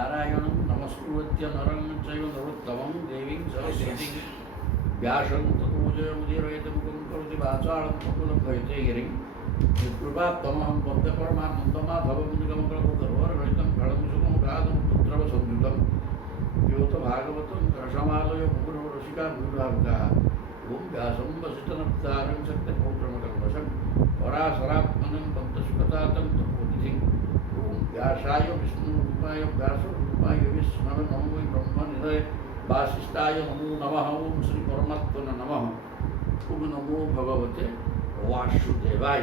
नारायणं नमस्कृत्य नरं चैव नरोत्तमं देवीं सरस्वतीं व्यासं ततो जयमुदीरयेतमुखं करोति वाचालं तत्त्वलभ्यते गिरिं यत्कृपात्तमहं वन्दे परमानन्दमाधवमुनिगमकल्पतरोर्गलितं फलं सुखं गादं पुत्रवसंयुतं योत भागवतं रसमालय मुकुररसिका भूभावुकाः ॐ व्यासं वसिष्ठनप्तारं सत्यपौत्रमकल्मषं पराशरात्मनं पद्मसुखतातं तपोनिधिं ॐ व्यासाय विष्णुरूपाय व्यासरूपाय विष्णवे नमो वै ब्रह्मनिधये वासिष्ठाय नमो नमः ॐ श्री परमात्मने नमः ॐ नमो भगवते वासुदेवाय।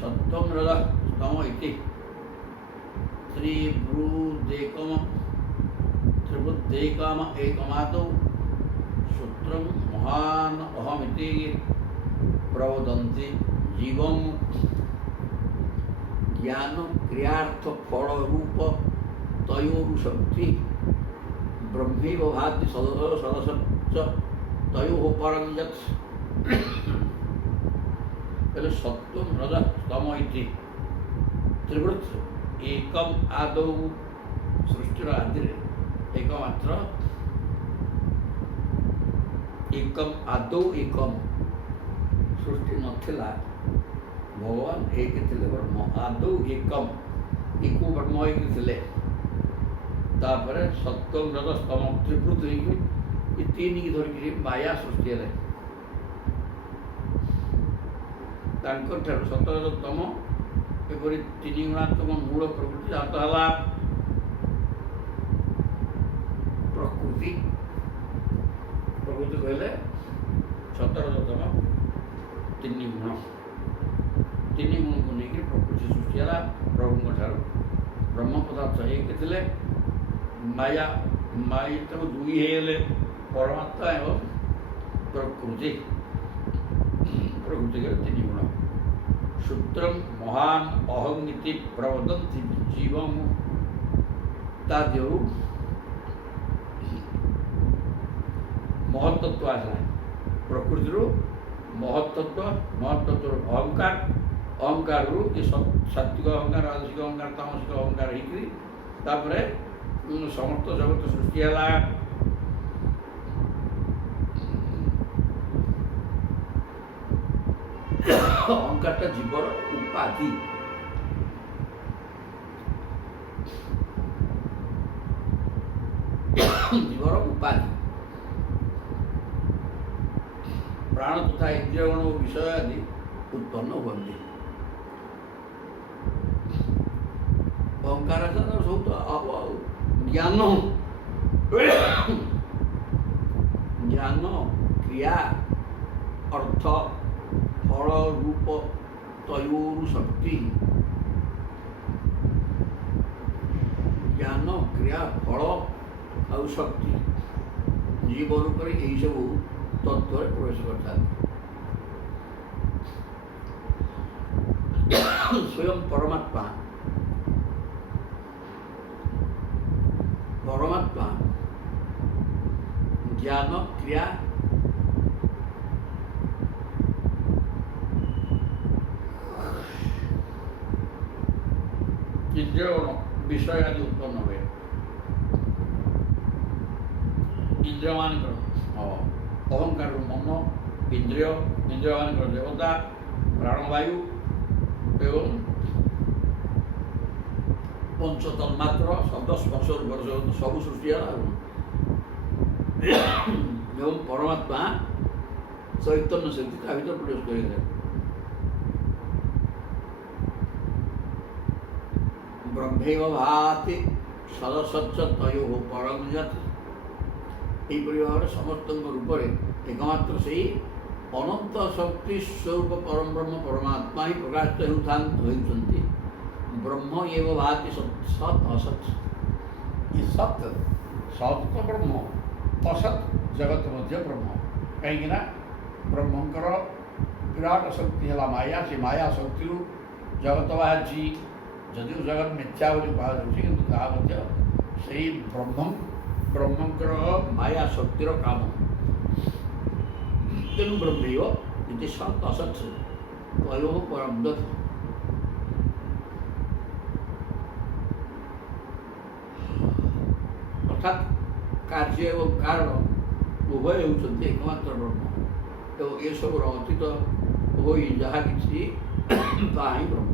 सत्त्वं रजः तमः इति त्रिबुद्धैकम एकमादौ सूत्रं महान् अहमिति प्रवदन्ति। जीवं ज्ञान क्रियार्थ फल रूप तयोरुशक्ति ब्रह्मैव भाति सदसच्च तयोः परं यत्। पहले सत्त्वं रजः तमः इति त्रिवृत् एकम आदौ सृष्टिर आदि एकमात्र एकम आदौ एकम सृष्टि नथिला भगवान एक थिले ब्रह्म आदौ एकम एको ब्रह्म एक थिले तापरे सत्त्वं रजः तमः त्रिवृत् ये तीन की धरिकी माया सृष्टि है तांकर ठार सत्त्व रजः तमः एपरी तीन गुणात्मक मूल प्रकृति जात है प्रकृति प्रकृति कहले सत्तर तम तीन गुण को लेकर प्रकृति सृष्टि है प्रभु ठार ब्रह्म पदार्थ एक थे माया माया तक दुई है परमात्मा एवं प्रकृति प्रकृति के तीन गुण सूत्रं महान अहं इति प्रवदन्ति जीवं ताद्यौ महत्त्व आसला प्रकृति महत्त्व अहंकार अहंकार ये सात्विक अहंकार राजसिक अहंकार तामसिक अहंकार होकर समस्त जगत सृष्टि है। अहंकार जीवर उपाधि जीवर उपाधि प्राण तथा इंद्रियगण विषय आदि उत्पन्न होती। अहंकार सब ज्ञान ज्ञान क्रिया अर्थ फल रूप तयोरुशक्ति ज्ञान क्रिया फल और शक्ति जीवन पर यही सब तत्व प्रवेश करता है। स्वयं परमात्मा परमात्मा ज्ञान क्रिया इंद्रियगण विषय आदि उत्पन्न हुए। इंद्रिय मान अहंकार मन इंद्रिय इंद्रिय मान देवता प्राणवायु एवं पंच तन्मात्र शब्द स्पर्श सब सृष्टि है एवं परमात्मा चैतन्य शक्ति ता भर प्रवेश करेंगे। ब्रह्मैव भाति सदसच्च तयोः परं यत्। यहीपरि भाव समस्त रूप एकमात्र से अनंत शक्ति स्वरूप परम ब्रह्म परमात्मा ही प्रकाशित होती। ब्रह्म एव भाति सत् असत् ये सत् सत् तो ब्रह्म असत् जगत मध्य ब्रह्म कहीं ब्रह्मंकर विराट शक्ति है माया से माया शक्ति जगत बाहरी जदि जगत मिथ्या बोली कहुच्छे कि से ब्रह्मंकर माया शक्तिर काम तेणु ब्रह्मैव इति सत् असत् তয়োঃ পরম যৎ। অর্থাৎ କାର୍ଯ୍ୟ ଏବଂ କାରଣ ଉଭୟ ହେଉଛନ୍ତି ଏକମାତ୍ର ବ୍ରହ୍ମ ଏବଂ ଏସବୁର ଅତୀତ ହୋଇ ଯାହା କିଛି ତାହା ହିଁ ବ୍ରହ୍ମ।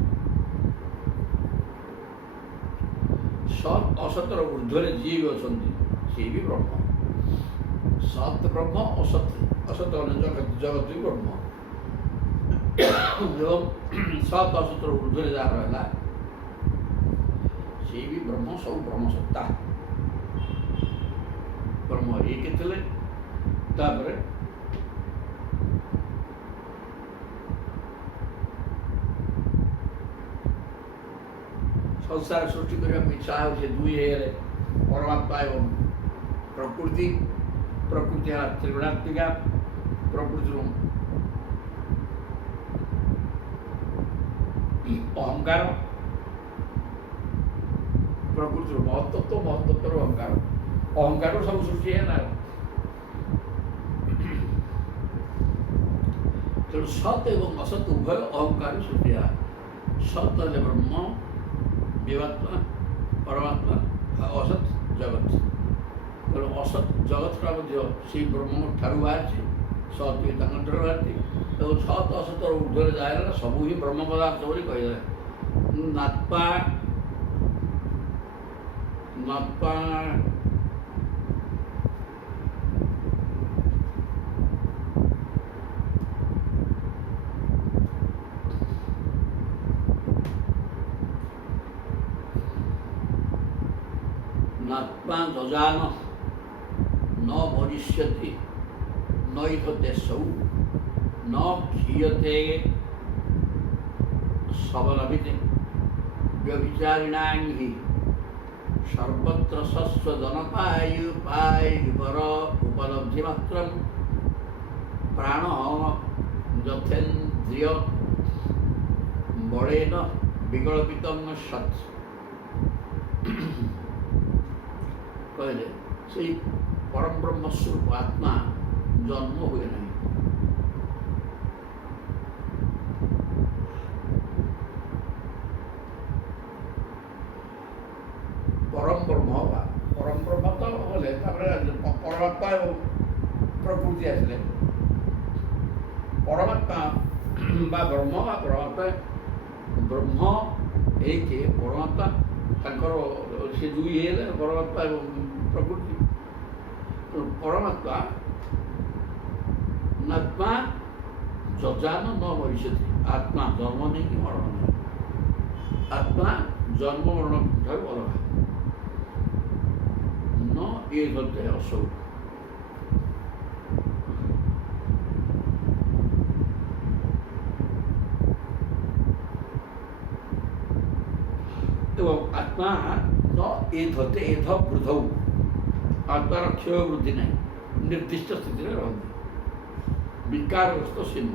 ସତ୍ ଅସତର ଉର୍ଦ୍ଧ୍ୱରେ ଯିଏ ବି ଅଛନ୍ତି ସିଏ ବି ବ୍ରହ୍ମ। ସତ୍ ବ୍ରହ୍ମ, ଅସତ୍ ଅସତ ଜଗତ ବି ବ୍ରହ୍ମ ଏବଂ ସତ୍ ଅସତର ଉର୍ଦ୍ଧ୍ୱରେ ଯାହା ରହିଲା ସିଏ ବି ବ୍ରହ୍ମ। ସବୁ ବ୍ରହ୍ମ ସତ୍ତା। ବ୍ରହ୍ମ ଏକ ଥିଲେ, ତାପରେ ସଂସାର ସୃଷ୍ଟି କରିବାକୁ ଇଚ୍ଛା ହେଉଛି, ସେ ଦୁଇ ହେଇଗଲେ ପରମାତ୍ମା ଏବଂ ପ୍ରକୃତି। ପ୍ରକୃତି ହେଲା ତ୍ରିଗୁଣାତ୍ମିକା। ପ୍ରକୃତିରୁ ଅହଙ୍କାର, ପ୍ରକୃତିରୁ ମହତ୍ତତ୍ଵ, ମହତ୍ତତ୍ଵରୁ ଅହଙ୍କାର, ଅହଙ୍କାରରୁ ସବୁ ସୃଷ୍ଟି ହେଲା। ତେଣୁ ସତ୍ ଏବଂ ଅସତ୍ ଉଭୟ ଅହଙ୍କାର ସୃଷ୍ଟି ହେଲା। ସତ୍ ହେଲେ ବ୍ରହ୍ମ जीवात्मा, परमात्मा, असत जगत। तेणु असत जगतटा से ब्रह्म ठारू बाहरी, सत भी ठारू बाहरी और सत असत ऊर्ध्वर जाए सबू ही ब्रह्म पदार्थ बोली कहीदेले। नात्मा नात्मा नात्मा दजान न भविष्यति न इहते सौ न क्षीयते सबलमिति व्यभिचारिणां हि सर्वत्र सस्वदनपायुपायुपर उपलब्धिमात्रं प्राणः यथेन्द्रिय बलेन विकल्पितं सत्। कहले से परम ब्रह्म स्वरूप आत्मा जन्म हुए नहीं। परम ब्रह्म तो बोले परमात्मा और प्रकृति आसले परमात्मा बा ब्रह्म बा परमात्मा ब्रह्म एक परमात्मा से दुई है परमात्मा और प्रकृति। तो परमात्मा नात्मा जजान न भविष्यति, आत्मा जन्म नहीं कि मरण नहीं। आत्मा जन्म मरण ठार अलग न ये होते असौ। एवं आत्मा न एधते एध वृद्धौ, आत्मार क्षय वृद्धि नहीं, निर्दिष्ट स्थिति में रहती विकारग्रस्त सिंह।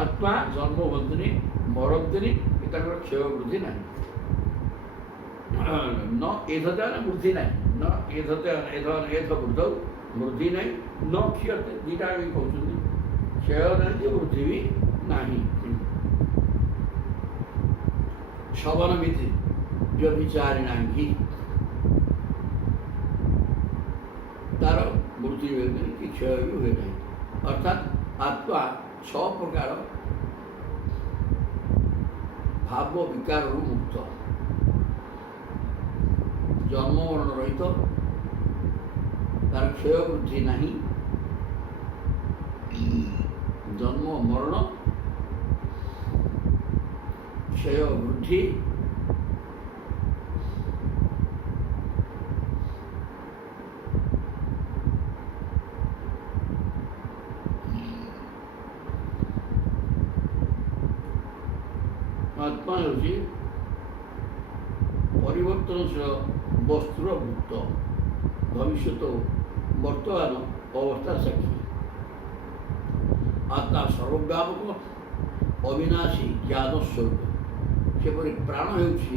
आत्मा जन्म बंधनी मरंतनी क्षय वृद्धि नहीं। न एधते वृद्धि नहीं, न एधते एध वृद्धौ वृद्धि नहीं, न क्षयते दीटा भी कहते क्षय नहीं वृद्धि भी नहीं। शवनमिति व्यभिचारिणां हि तार वृद्धि हुए नहीं कि क्षय भी हुए नहीं। अर्थात आत्मा 6 प्रकार भाव विकार मुक्त, जन्म मरण रहित, तार क्षय वृद्धि नहीं, जन्म मरण क्षय वृद्धि आत्मा होची परिवर्तनशील वस्तुर भूत भविष्य वर्तमान अवस्था साक्षी। आत्मा सर्वव्यापक अविनाशी ज्ञान स्वरूप। सेपरि प्राण होउछि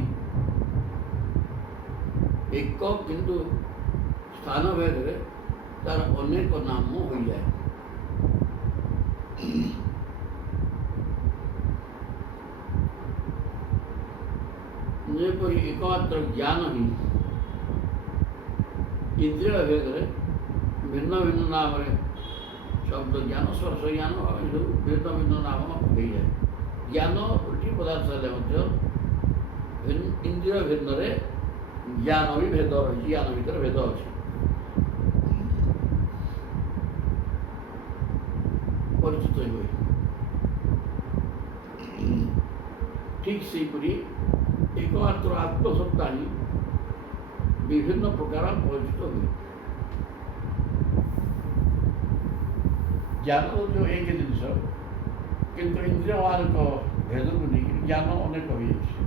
एक किंतु स्थान भेद तार अनेक नाम हो जाए। ଯେପରି ଏକମାତ୍ର ଜ୍ଞାନ ହିଁ ଇନ୍ଦ୍ରିୟ ଭେଦରେ ଭିନ୍ନ ଭିନ୍ନ ନାମରେ ଶବ୍ଦ ଜ୍ଞାନ ସ୍ପର୍ଶ ଜ୍ଞାନ ଏସବୁ ଭିନ୍ନ ଭିନ୍ନ ନାମ ହେଇଯାଏ। ଜ୍ଞାନ ଗୋଟିଏ ପଦାର୍ଥ ହେଲେ ମଧ୍ୟ ଇନ୍ଦ୍ରିୟ ଭିନ୍ନରେ ଜ୍ଞାନ ବି ଭେଦ ରହିଛି, ଜ୍ଞାନ ଭିତରେ ଭେଦ ଅଛି। ପରିଚିତ ହୁଏ। ଠିକ୍ ସେହିପରି ଏକମାତ୍ର ଆତ୍ମସତ୍ତା ହିଁ ବିଭିନ୍ନ ପ୍ରକାର ପରିଚିତ ହୁଏ। ଜ୍ଞାନ ଯେଉଁ ଏକ ଜିନିଷ, କିନ୍ତୁ ଇନ୍ଦ୍ରିୟମାନଙ୍କ ଭେଦକୁ ନେଇକି ଜ୍ଞାନ ଅନେକ ହୋଇଯାଇଛି।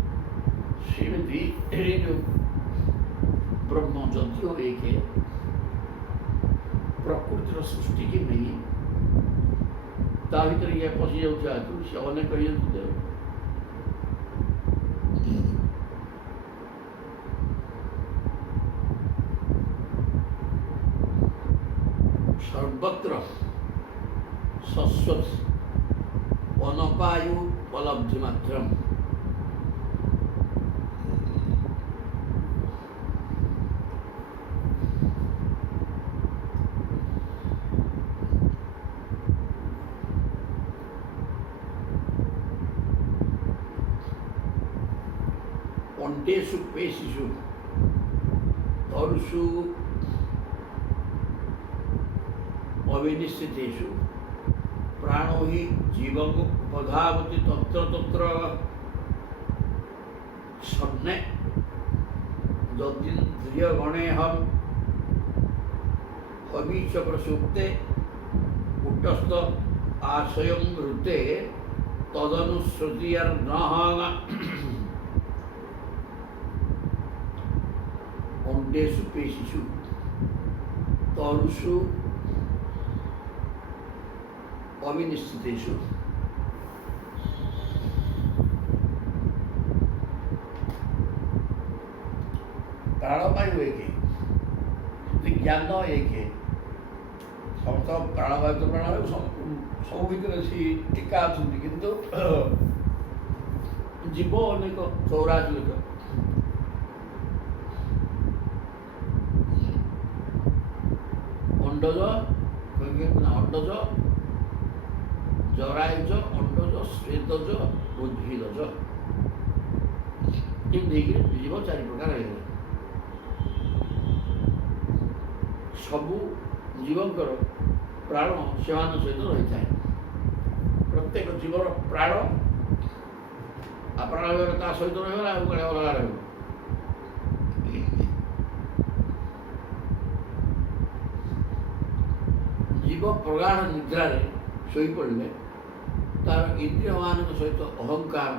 ସେମିତି ଏଇ ଯେଉଁ ବ୍ରହ୍ମ ଯଦିଓ ଏକ, ପ୍ରକୃତିର ସୃଷ୍ଟିକି ନେଇ ତା ଭିତରେ ଇଏ ପଶି ଯାଉଥିବା ହେତୁ ସେ ଅନେକ ହେଇଯାଉଛି। ସର୍ବତ୍ର ଶଶ୍ୱତ୍ ଅନପାୟୁ ଉପଲବ୍ଧି ମାତ୍ରମ୍। ଅଣ୍ଡେଷु ପେଶିଷୁ ତରୁଷୁ अविनिश्चितेषु प्राणो हि जीवं उपधावति तत्र तत्र सन्ने यदिन्द्रियगणेऽहं हवीच प्रसुप्ते कूटस्थ आशयं ऋते तदनुश्रुतिर्नः। अंडेषु पेशिषु तरुषु अविनिश्चितेषु प्राणवायु एक, ज्ञान एक, समस्त प्राणवायु तो प्राणवायु सब भर सी टीका अच्छा किंतु जीव अनेक 84 लक्ष। अंडज अंडज जरायुज अंडज श्वेतज उद्भिदज जीव 4 प्रकार है। सबू जीवंकर प्राण से सहित रही है। प्रत्येक जीवर प्राण प्राण ता सहित रहा अलग रह। जीव प्रगाढ़ निद्रा शोई पड़े तार इंद्रिय मान सहित अहंकार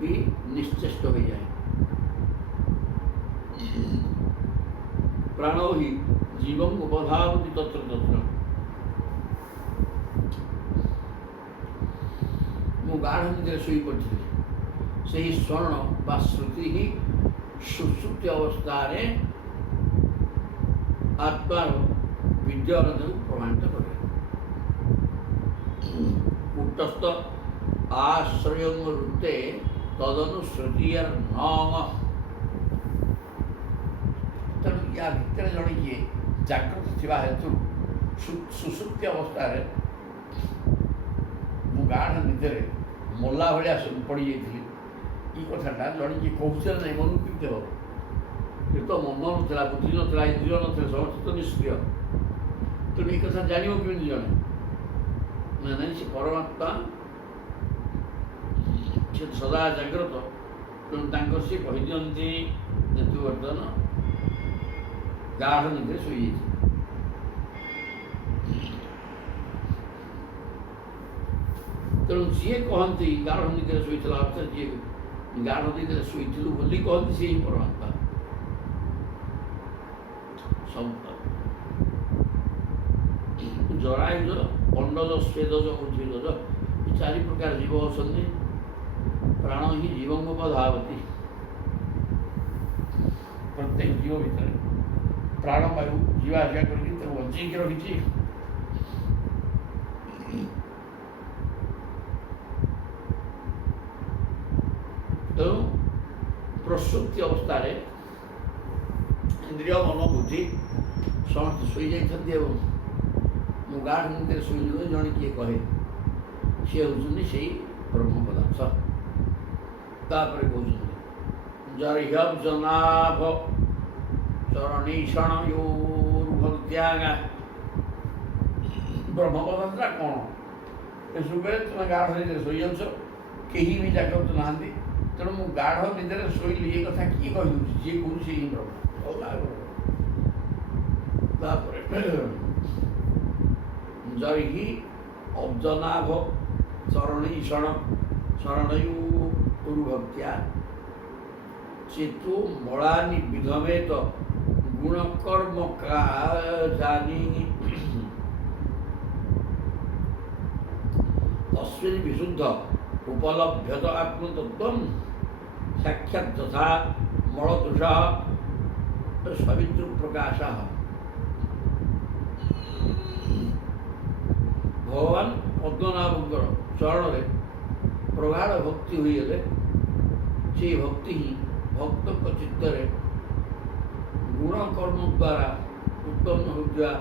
भी निश्चेष्ट हो जाए। प्राणो ही जीवं उपधावति तत्र तत्र। मु गाढ़ निद्रा शोई पड़ी से ही स्वर्ण बा श्रुति ही सुसुप्ति अवस्था आत्मार विद्यान प्रमाणित करे। कूटस्थ आश्रय ऋते तदनुश्रुतिर्नः। तेणु या भितर जड़े किए जागृत थिबा हेतु सुसुप्ति अवस्था मु गाढ़ निदरे मोला भाया पड़ जाइए। ये कथाटा जड़े किए कहते ना मन के हम ये तो मन ना बुद्धि ना इंद्रिय ना समस्त तो निष्क्रिय। तेणु ये कथा जान कमी जड़े ना ना से परमात्मा से सदा जाग्रत। तेणु सी कहीदिंती तू बर्तमान गाढ़ निद्रे शोई। तेणु जी कहती गाढ़ निद्रे शोई अर्थात जी गाढ़ निद्रे शोलू बोली कहती सी परमात्मा। जरायुज अंडज स्वेदज उद्भिदज ये 4 प्रकार जीव अच्छा। प्राण ही जीवं उपधावति। प्रत्येक जीव भितर प्राणवायु जीवा आशा करके बचेक रही। तेणु ପ୍ରସୂତି ଅବସ୍ଥାରେ ଇନ୍ଦ୍ରିୟ ମନ ବୁଦ୍ଧି ସମସ୍ତେ ଶୋଇଯାଇଥାନ୍ତି ଏବଂ ମୁଁ ଗାଢ଼ ନିଦ୍ରାରେ ଶୋଇଯିବ ଜଣେ କିଏ କହେ ସିଏ ହେଉଛନ୍ତି ସେଇ ବ୍ରହ୍ମ ପଦାର୍ଥ। ତାପରେ କହୁଛନ୍ତି ଜନାଭ ଚରଣୀଷଣ ତ୍ୟାଗା। ବ୍ରହ୍ମ ପଦାର୍ଥଟା କ'ଣ? ଏସବୁବେଳେ ତୁମେ ଗାଢ଼ ନିଦ୍ରାରେ ଶୋଇଯାଉଛ, କେହି ବି ଜାଗ୍ରତ ନାହାନ୍ତି, ତେଣୁ ମୁଁ ଗାଢ଼ ନିଦ୍ରାରେ ଶୋଇଲି ଏ କଥା କିଏ କହିଦେଉଛି? ଯିଏ କହୁଛି ସେ ହିଁ ବ୍ରହ୍ମ। ତାପରେ ଜରିହି ଅବ୍ଜନାଭ ଚରଣୀଷଣ ଶରଣୟୁର୍ଭକ୍ତ୍ୟା ଚେତୁ ମଳାନି ବିଧମେତ ଗୁଣକର୍ମ କାଜାନି ତସ୍ମିନ୍ ବିଶୁଦ୍ଧ ଉପଲଭ୍ୟତ ଆତ୍ମତତ୍ତ୍ୱଂ ସାକ୍ଷାତ୍ ଯଥା ମଳଦୃଶଃ ସବିତୃପ୍ରକାଶଃ। ଭଗବାନ ପଦ୍ମନାଭଙ୍କର ଚରଣରେ ପ୍ରଗାଢ଼ ଭକ୍ତି ହୋଇଗଲେ ସେହି ଭକ୍ତି ହିଁ ଭକ୍ତଙ୍କ ଚିତ୍ତରେ ଗୁଣ କର୍ମ ଦ୍ୱାରା ଉତ୍ପନ୍ନ ହେଉଥିବା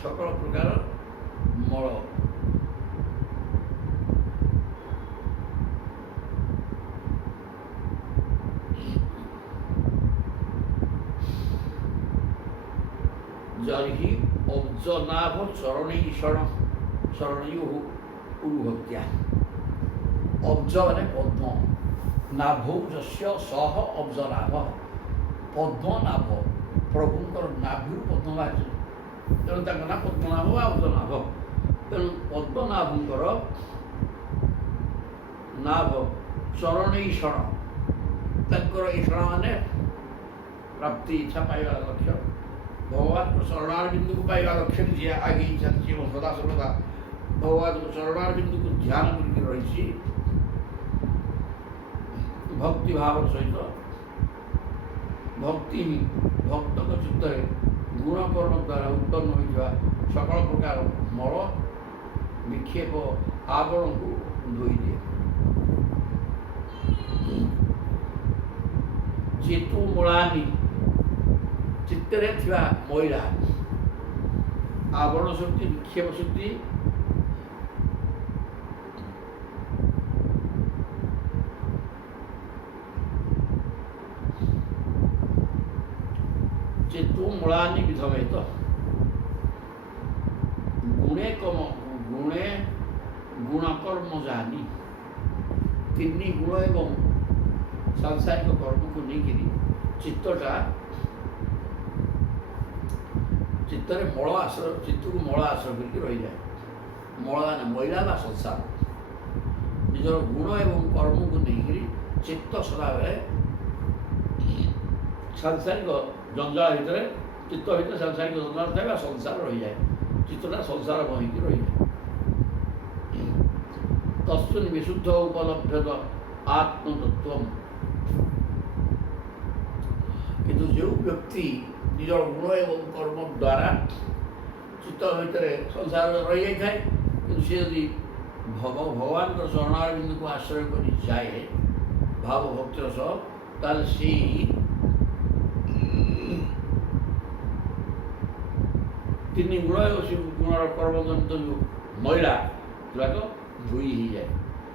ସକଳ ପ୍ରକାର ମଳ ଜରିହି ଅବ୍ଜନାଭ ଚରଣୀଷଣ ଶରଣୟୁର୍ଭକ୍ତ୍ୟା। ଅବ୍ଜ ମାନେ ପଦ୍ମ, ନାଭौ ଯସ୍ୟ ସହ ଅବ୍ଜନାଭ। ପଦ୍ମନାଭ ପ୍ରଭୁଙ୍କର ନାଭିରୁ ପଦ୍ମ ବାହାରିଛି, ତେଣୁ ତାଙ୍କ ନାଁ ପଦ୍ମନାଭ ବା ଅବ୍ଜନାଭ। ତେଣୁ ପଦ୍ମନାଭଙ୍କର ନାଭ ଚରଣୀଷଣ, ତାଙ୍କର ଈଷଣ ମାନେ ପ୍ରାପ୍ତି ଇଚ୍ଛା ପାଇବା ଲକ୍ଷ୍ୟ। ଭଗବାନଙ୍କ ଶରଣାର ବିନ୍ଦୁକୁ ପାଇବା ଲକ୍ଷ୍ୟରେ ଯିଏ ଆଗେଇ ଚାଲିଛି ଏବଂ ସଦାସର୍ବଦା ଭଗବାନଙ୍କ ଶରଣାର ବିନ୍ଦୁକୁ ଧ୍ୟାନ କରିକି ରହିଛି ଭକ୍ତି ଭାବର ସହିତ, ଭକ୍ତି ହିଁ ଭକ୍ତଙ୍କ ଚିତ୍ତରେ ଗୁଣ କର୍ମ ଦ୍ୱାରା ଉତ୍ପନ୍ନ ହୋଇଥିବା ସକଳ ପ୍ରକାର ମଳ ବିକ୍ଷେପ ଆବରଣକୁ ଧୋଇଦିଏ। ଚେତୁ ମଳାନି, ଚିତ୍ତରେ ଥିବା ମଇଳା, ଆବରଣ ଶକ୍ତି, ବିକ୍ଷେପ ଶକ୍ତି ଚେତୁ ମୂଳାନି ବିଧମେତ ଗୁଣେ ଗୁଣକର୍ମ ଜାନି। ତିନି ଗୁଣ ଏବଂ ସାଂସାରିକ କର୍ମକୁ ନେଇକରି ଚିତ୍ତରେ ମଳ ଆଶ୍ରୟ, ଚିତ୍ତକୁ ମଳ ଆଶ୍ରୟ କରିକି ରହିଯାଏ। ମଳ ମାନେ ମଇଳା ବା ସଂସାର। ନିଜର ଗୁଣ ଏବଂ କର୍ମକୁ ନେଇକରି ଚିତ୍ତ ସଦାବେଳେ ସାଂସାରିକ ଜଞ୍ଜାଳ ଭିତରେ, ଚିତ୍ତ ଭିତରେ ସାଂସାରିକ ଜଞ୍ଜାଳ ଥାଏ ବା ସଂସାର ରହିଯାଏ। ଚିତ୍ତଟା ସଂସାର ବହିକି ରହିଯାଏ। ତସ୍ମିନ୍ ବିଶୁଦ୍ଧ ଉପଲଭ୍ୟତ ଆତ୍ମତତ୍ତ୍ୱଂ। କିନ୍ତୁ ଯେଉଁ ବ୍ୟକ୍ତି ନିଜର ଗୁଣ ଏବଂ କର୍ମ ଦ୍ୱାରା ଚିତ୍ତ ଭିତରେ ସଂସାରରେ ରହିଯାଇଥାଏ, କିନ୍ତୁ ସେ ଯଦି ଭଗବାନଙ୍କର ଶରଣାର ବିନ୍ଦୁକୁ ଆଶ୍ରୟ କରି ଯାଏ ଭାବ ଭକ୍ତିର ସହ, ତାହେଲେ ସେଇ ତିନି ଗୁଣ ଏବଂ ସେ ଗୁଣର କର୍ମଜନିତ ଯେଉଁ ମଇଳା ଗୁଡ଼ାକ ଧୋଇ ହେଇଯାଏ।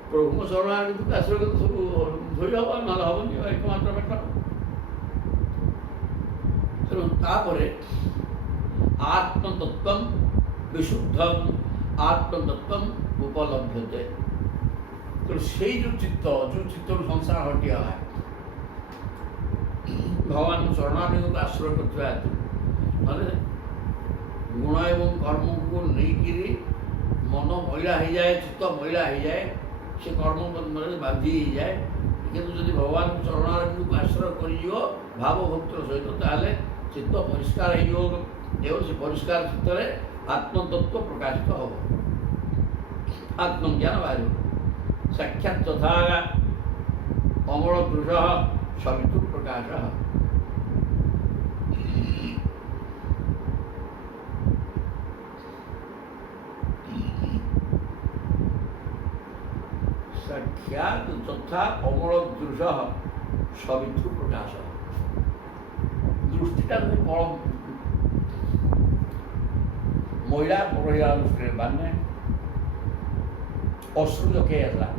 ପ୍ରଭୁଙ୍କ ଶରଣାର ବିନ୍ଦୁକୁ ଆଶ୍ରୟ କରି ସବୁ ଧୋଇ ହେବ, ନହେଲେ ହେବନି, ଏକମାତ୍ର ପାଠ। ତେଣୁ ତାପରେ ଆତ୍ମତତ୍ତ୍ୱଂ ବିଶୁଦ୍ଧଂ ଆତ୍ମତତ୍ତ୍ୱଂ ଉପଲଭ୍ୟତେ। ତେଣୁ ସେଇ ଯେଉଁ ଚିତ୍ତରୁ ସଂସାର ହଟିଗଲା, ଭଗବାନଙ୍କ ଶରଣାର୍ଥୀଙ୍କୁ ଆଶ୍ରୟ କରୁଥିବା ହେତୁ, ନହେଲେ ଗୁଣ ଏବଂ କର୍ମକୁ ନେଇକିରି ମନ ମଇଳା ହେଇଯାଏ, ଚିତ୍ତ ମଇଳା ହେଇଯାଏ, ସେ କର୍ମ ବାନ୍ଧି ହେଇଯାଏ। କିନ୍ତୁ ଯଦି ଭଗବାନଙ୍କ ଶରଣାର୍ଥୀଙ୍କୁ ଆଶ୍ରୟ କରିଯିବ ଭାବ ଭକ୍ତିର ସହିତ, ତାହେଲେ ଚିତ୍ତ ପରିଷ୍କାର ହେଇଯିବ ଏବଂ ସେ ପରିଷ୍କାର ଚିତ୍ତରେ ଆତ୍ମତତ୍ତ୍ୱ ପ୍ରକାଶିତ ହେବ, ଆତ୍ମଜ୍ଞାନ ବାହାରିବ। ସାକ୍ଷାତ୍ ତଥା ଅମଳ ଦୃଢ଼ ସବିତୃ ପ୍ରକାଶ। ସାକ୍ଷାତ୍ ତଥା ଅମଳ ଦୃଢ଼ ସବିତୃ ପ୍ରକାଶ ଦୃଷ୍ଟିଟା ଯଦି ବଳ ମଇଳା ରହିବା ଦୃଷ୍ଟିରେ ମାନେ ଅଶ୍ରୁ ଯୋଗେ ହେଲା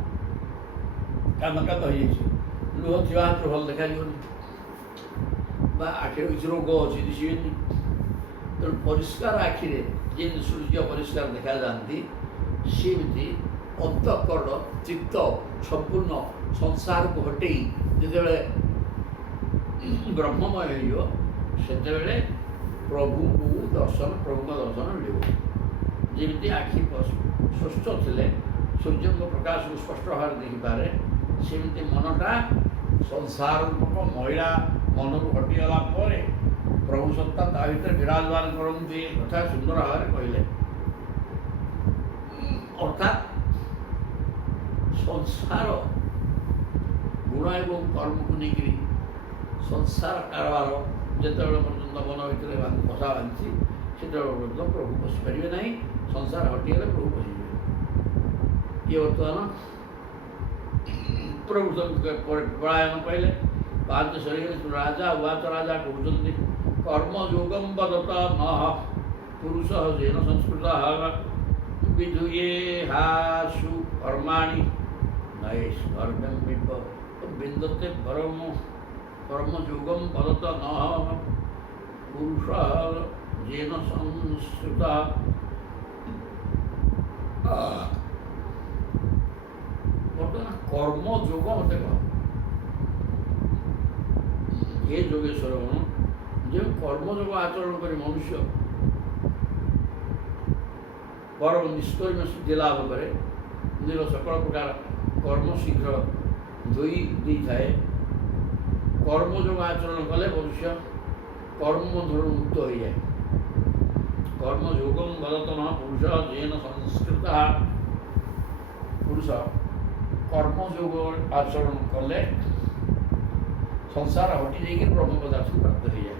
କାମ କାମ ହେଇଯାଇଛି ଲୁହ ଥିବା ହାତରେ ଭଲ ଦେଖାଯିବନି ବା ଆଖିରେ କିଛି ରୋଗ ଅଛି ଦିଶିବେନି। ତେଣୁ ପରିଷ୍କାର ଆଖିରେ ଯେମିତି ସୂର୍ଯ୍ୟ ପରିଷ୍କାର ଦେଖାଯାଆନ୍ତି ସେମିତି ଅନ୍ତଃକରଣ ଚିତ୍ତ ସମ୍ପୂର୍ଣ୍ଣ ସଂସାରକୁ ହଟେଇ ଯେତେବେଳେ ବ୍ରହ୍ମମୟ ହେଇଯିବ ସେତେବେଳେ ପ୍ରଭୁଙ୍କ ଦର୍ଶନ ମିଳିବ। ଯେମିତି ଆଖି ସ୍ୱଚ୍ଛ ଥିଲେ ସୂର୍ଯ୍ୟଙ୍କ ପ୍ରକାଶକୁ ସ୍ପଷ୍ଟ ଭାବରେ ଦେଖିପାରେ ସେମିତି ମନଟା ସଂସାରାତ୍ମକ ମହିଳା ମନରୁ ହଟିଗଲା ପରେ ପ୍ରଭୁ ସତ୍ତା ତା ଭିତରେ ବିରାଜମାନ କରନ୍ତି କଥା ସୁନ୍ଦର ଭାବରେ କହିଲେ। ଅର୍ଥାତ୍ ସଂସାର ଗୁଣ ଏବଂ କର୍ମକୁ ନେଇକରି ସଂସାର କାରବାର ଯେତେବେଳେ ପର୍ଯ୍ୟନ୍ତ ମନ ଭିତରେ ବସା ବାନ୍ଧିଛି ସେତେବେଳେ ପର୍ଯ୍ୟନ୍ତ ପ୍ରଭୁ ପଶିପାରିବେ ନାହିଁ। ସଂସାର ହଟିଗଲେ ପ୍ରଭୁ ପଶିଯିବେ। ଇଏ ବର୍ତ୍ତମାନ ପ୍ରଭୁ ପଳାୟନ କହିଲେ ପାଞ୍ଚ ସରିଗଲେ ରାଜା ଉବାଚ ରାଜା କହୁଛନ୍ତି କର୍ମଯୋଗଂ ବଦତ ନଃ ପୁରୁଷ ଯେନ ସଂସ୍କୃତ ବିଧୁଏ ହାସୁ କର୍ମାଣି ନୈଷ୍କର୍ମ୍ୟଂ ବିନ୍ଦତେ କର୍ମଯୋଗଂ ବଦତ ନଃ ପୁରୁଷ ଯେନ ସଂସ୍କୃତ। ବର୍ତ୍ତମାନ କର୍ମଯୋଗ ମତେ କହ ଏ ଯୋଗେଶ୍ୱର ଯେଉଁ କର୍ମଯୋଗ ଆଚରଣ କରି ମନୁଷ୍ୟ ପରମ ନିଷ୍କର୍ମ୍ୟ ସିଦ୍ଧି ଲାଭ କରେ ନିଜର ସକଳ ପ୍ରକାର କର୍ମ ଶୀଘ୍ର ଧୋଇ ଦେଇଥାଏ। କର୍ମଯୋଗ ଆଚରଣ କଲେ ମନୁଷ୍ୟ କର୍ମବନ୍ଧରୁ ମୁକ୍ତ ହୋଇଯାଏ। କର୍ମଯୋଗଂ ବଦତଃ ପୁରୁଷ ଯେନ ସଂସ୍କୃତ ପୁରୁଷ କର୍ମଯୋଗ ଆଚରଣ କଲେ ସଂସାର ହଟି ଯାଇକି ବ୍ରହ୍ମପଦାର୍ଥ ପ୍ରାପ୍ତ ହୋଇଯାଏ।